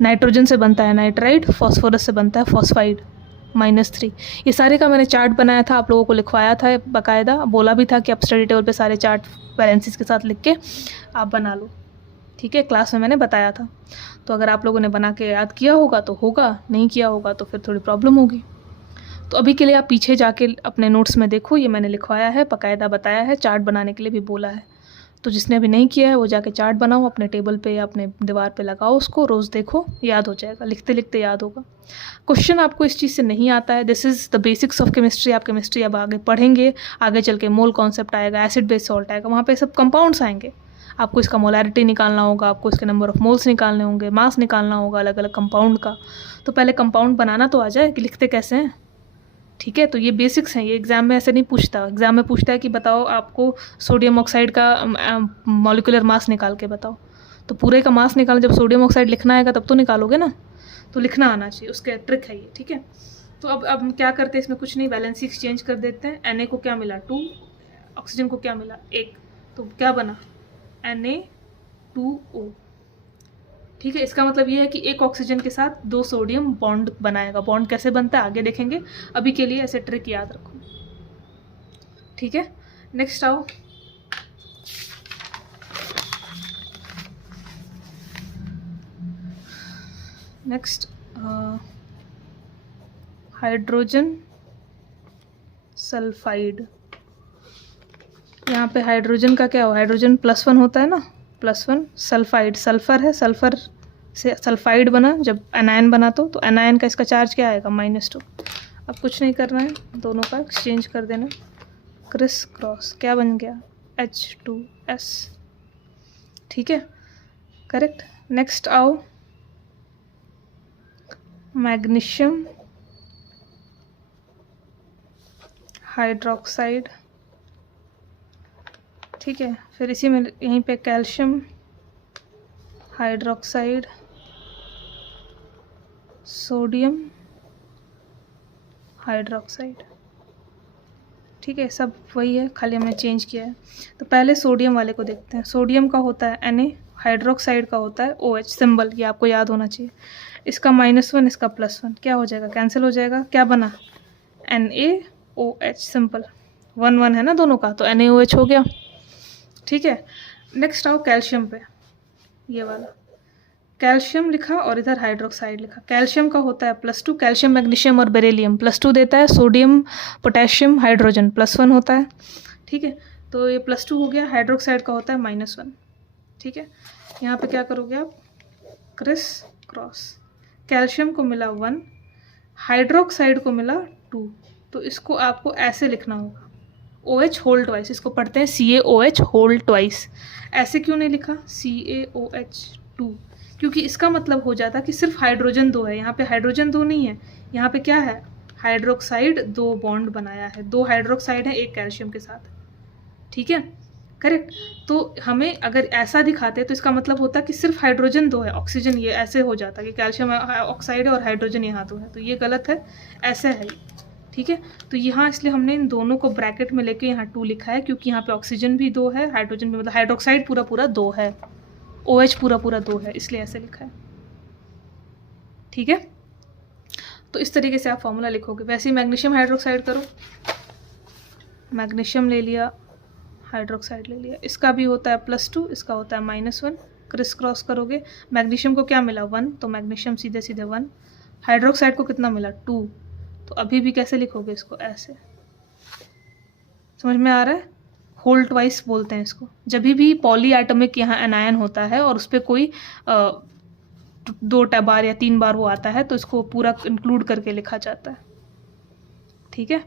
नाइट्रोजन से बनता है नाइट्राइड, फॉस्फोरस से बनता है फॉस्फाइड -3। ये सारे का मैंने चार्ट बनाया था, आप लोगों को लिखवाया था बाकायदा, बोला भी था कि आप स्टडी टेबल पे सारे चार्ट वैलेंसीज के साथ लिख के आप बना लो, ठीक है, क्लास में मैंने बताया था। तो अगर आप लोगों ने बना के याद किया होगा तो होगा, नहीं किया होगा तो फिर थोड़ी प्रॉब्लम होगी। तो अभी के लिए आप पीछे जाके अपने नोट्स में देखो, ये मैंने लिखवाया है, बाकायदा बताया है, चार्ट बनाने के लिए भी बोला है। तो जिसने अभी नहीं किया है वो जाके चार्ट बनाओ, अपने टेबल पे या अपने दीवार पे लगाओ, उसको रोज़ देखो, याद हो जाएगा, लिखते लिखते याद होगा। क्वेश्चन आपको इस चीज़ से नहीं आता है, this is the basics of chemistry. आप केमिस्ट्री अब आगे पढ़ेंगे, आगे चल के मोल कॉन्सेप्ट आएगा, एसिड बेस सॉल्ट आएगा, वहाँ पे सब कंपाउंड्स आएंगे, आपको इसका मोलैरिटी निकालना होगा, आपको इसके नंबर ऑफ मोल्स निकालने होंगे, मास निकालना होगा अलग अलग कंपाउंड का। तो पहले कंपाउंड बनाना तो आ जाए कि लिखते कैसे हैं, ठीक है। तो ये बेसिक्स हैं, ये एग्ज़ाम में ऐसे नहीं पूछता। एग्ज़ाम में पूछता है कि बताओ आपको सोडियम ऑक्साइड का मॉलिक्यूलर मास निकाल के बताओ, तो पूरे का मास निकाल, जब सोडियम ऑक्साइड लिखना आएगा तब तो निकालोगे ना, तो लिखना आना चाहिए, उसका ट्रिक है ये, ठीक है। तो अब हम क्या करते हैं, इसमें कुछ नहीं, वैलेंसी एक्सचेंज कर देते हैं। Na को क्या मिला 2, ऑक्सीजन को क्या मिला 1, तो क्या बना Na2O, ठीक है। इसका मतलब ये है कि एक ऑक्सीजन के साथ 2 सोडियम बॉन्ड बनाएगा। बॉन्ड कैसे बनता है आगे देखेंगे, अभी के लिए ऐसे ट्रिक याद रखो, ठीक है। नेक्स्ट आओ, नेक्स्ट हाइड्रोजन सल्फाइड। यहाँ पे हाइड्रोजन का क्या हो, हाइड्रोजन +1 होता है ना, +1 सल्फाइड, सल्फ़र है, सल्फ़र से सल्फाइड बना, जब एनायन बना तो एनायन का इसका चार्ज क्या आएगा -2। अब कुछ नहीं करना है, दोनों का एक्सचेंज कर देना, क्रिस क्रॉस, क्या बन गया H2S, ठीक है, करेक्ट। नेक्स्ट आओ, मैग्नीशियम हाइड्रोक्साइड, ठीक है। फिर इसी में यहीं पे कैल्शियम हाइड्रोक्साइड, सोडियम हाइड्रोक्साइड, ठीक है, सब वही है, खाली हमने चेंज किया है। तो पहले सोडियम वाले को देखते हैं। सोडियम का होता है Na, हाइड्रोक्साइड का होता है OH, सिंबल ये आपको याद होना चाहिए। इसका -1, इसका +1, क्या हो जाएगा, कैंसिल हो जाएगा, क्या बना NaOH, सिंपल, 1 है ना दोनों का, तो NaOH हो गया, ठीक है। नेक्स्ट आओ कैल्शियम पे, ये वाला कैल्शियम लिखा और इधर हाइड्रोक्साइड लिखा। कैल्शियम का होता है +2, कैल्शियम मैग्नीशियम और बेरिलियम +2 देता है, सोडियम पोटेशियम हाइड्रोजन +1 होता है, ठीक है। तो ये +2 हो गया। हाइड्रोक्साइड का होता है -1, ठीक है। यहाँ पे क्या करोगे आप, क्रिस क्रॉस, कैल्शियम को मिला 1, हाइड्रोक्साइड को मिला 2, तो इसको आपको ऐसे लिखना होगा, OH होल ट्वाइस, इसको पढ़ते हैं CaOH होल ट्वाइस। ऐसे क्यों नहीं लिखा CaOH2, क्योंकि इसका मतलब हो जाता कि सिर्फ हाइड्रोजन 2 है, यहाँ पे हाइड्रोजन 2 नहीं है, यहाँ पे क्या है, हाइड्रोक्साइड 2 बॉन्ड बनाया है, 2 हाइड्रोक्साइड है एक कैल्शियम के साथ, ठीक है, करेक्ट। तो हमें अगर ऐसा दिखाते तो इसका मतलब होता कि सिर्फ हाइड्रोजन 2 है, ऑक्सीजन, ये ऐसे हो जाता कि कैल्शियम ऑक्साइड है और हाइड्रोजन यहाँ 2 है, तो ये गलत है, ऐसे है, ठीक है। तो यहाँ इसलिए हमने इन दोनों को ब्रैकेट में लेके यहाँ 2 लिखा है, क्योंकि यहाँ पे ऑक्सीजन भी 2 है, हाइड्रोजन भी, मतलब हाइड्रोक्साइड पूरा 2 है, OH पूरा 2 है, इसलिए ऐसे लिखा है, ठीक है। तो इस तरीके से आप फॉर्मूला लिखोगे। वैसे ही मैग्नीशियम हाइड्रोक्साइड करो, मैग्नीशियम ले लिया, हाइड्रोक्साइड ले लिया, इसका भी होता है +2, इसका होता है -1, क्रिस क्रॉस करोगे। मैग्नीशियम को क्या मिला 1, तो मैग्नीशियम सीधे 1, हाइड्रोक्साइड को कितना मिला 2, तो अभी भी कैसे लिखोगे इसको, ऐसे। समझ में आ रहा है? होल ट्वाइस बोलते हैं इसको। जब भी पॉली एटॉमिक यहाँ एनायन होता है और उस पर कोई 2 बार या 3 बार वो आता है तो इसको पूरा इंक्लूड करके लिखा जाता है। ठीक है।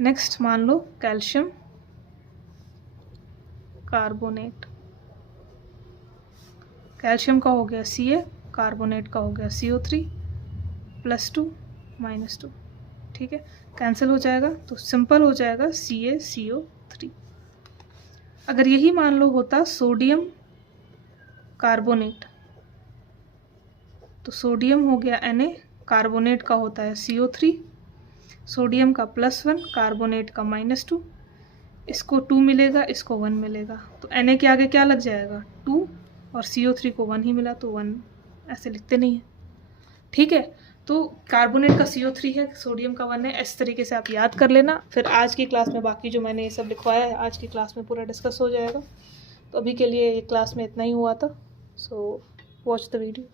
नेक्स्ट मान लो कैल्शियम कार्बोनेट। कैल्शियम का हो गया Ca, कार्बोनेट का हो गया CO3 +2 -2। ठीक है, कैंसिल हो जाएगा तो सिंपल हो जाएगा CaCO3। अगर यही मान लो होता सोडियम कार्बोनेट, तो सोडियम हो गया Na, कार्बोनेट का होता है CO3, सोडियम का +1, कार्बोनेट का -2, इसको 2 मिलेगा, इसको 1 मिलेगा, तो Na के आगे क्या लग जाएगा 2, और CO3 को 1 ही मिला तो 1, ऐसे लिखते नहीं है। ठीक है, तो कार्बोनेट का CO3 है, सोडियम का 1 है, इस तरीके से आप याद कर लेना। फिर आज की क्लास में बाकी जो मैंने ये सब लिखवाया है आज की क्लास में पूरा डिस्कस हो जाएगा। तो अभी के लिए ये क्लास में इतना ही हुआ था। So watch the video.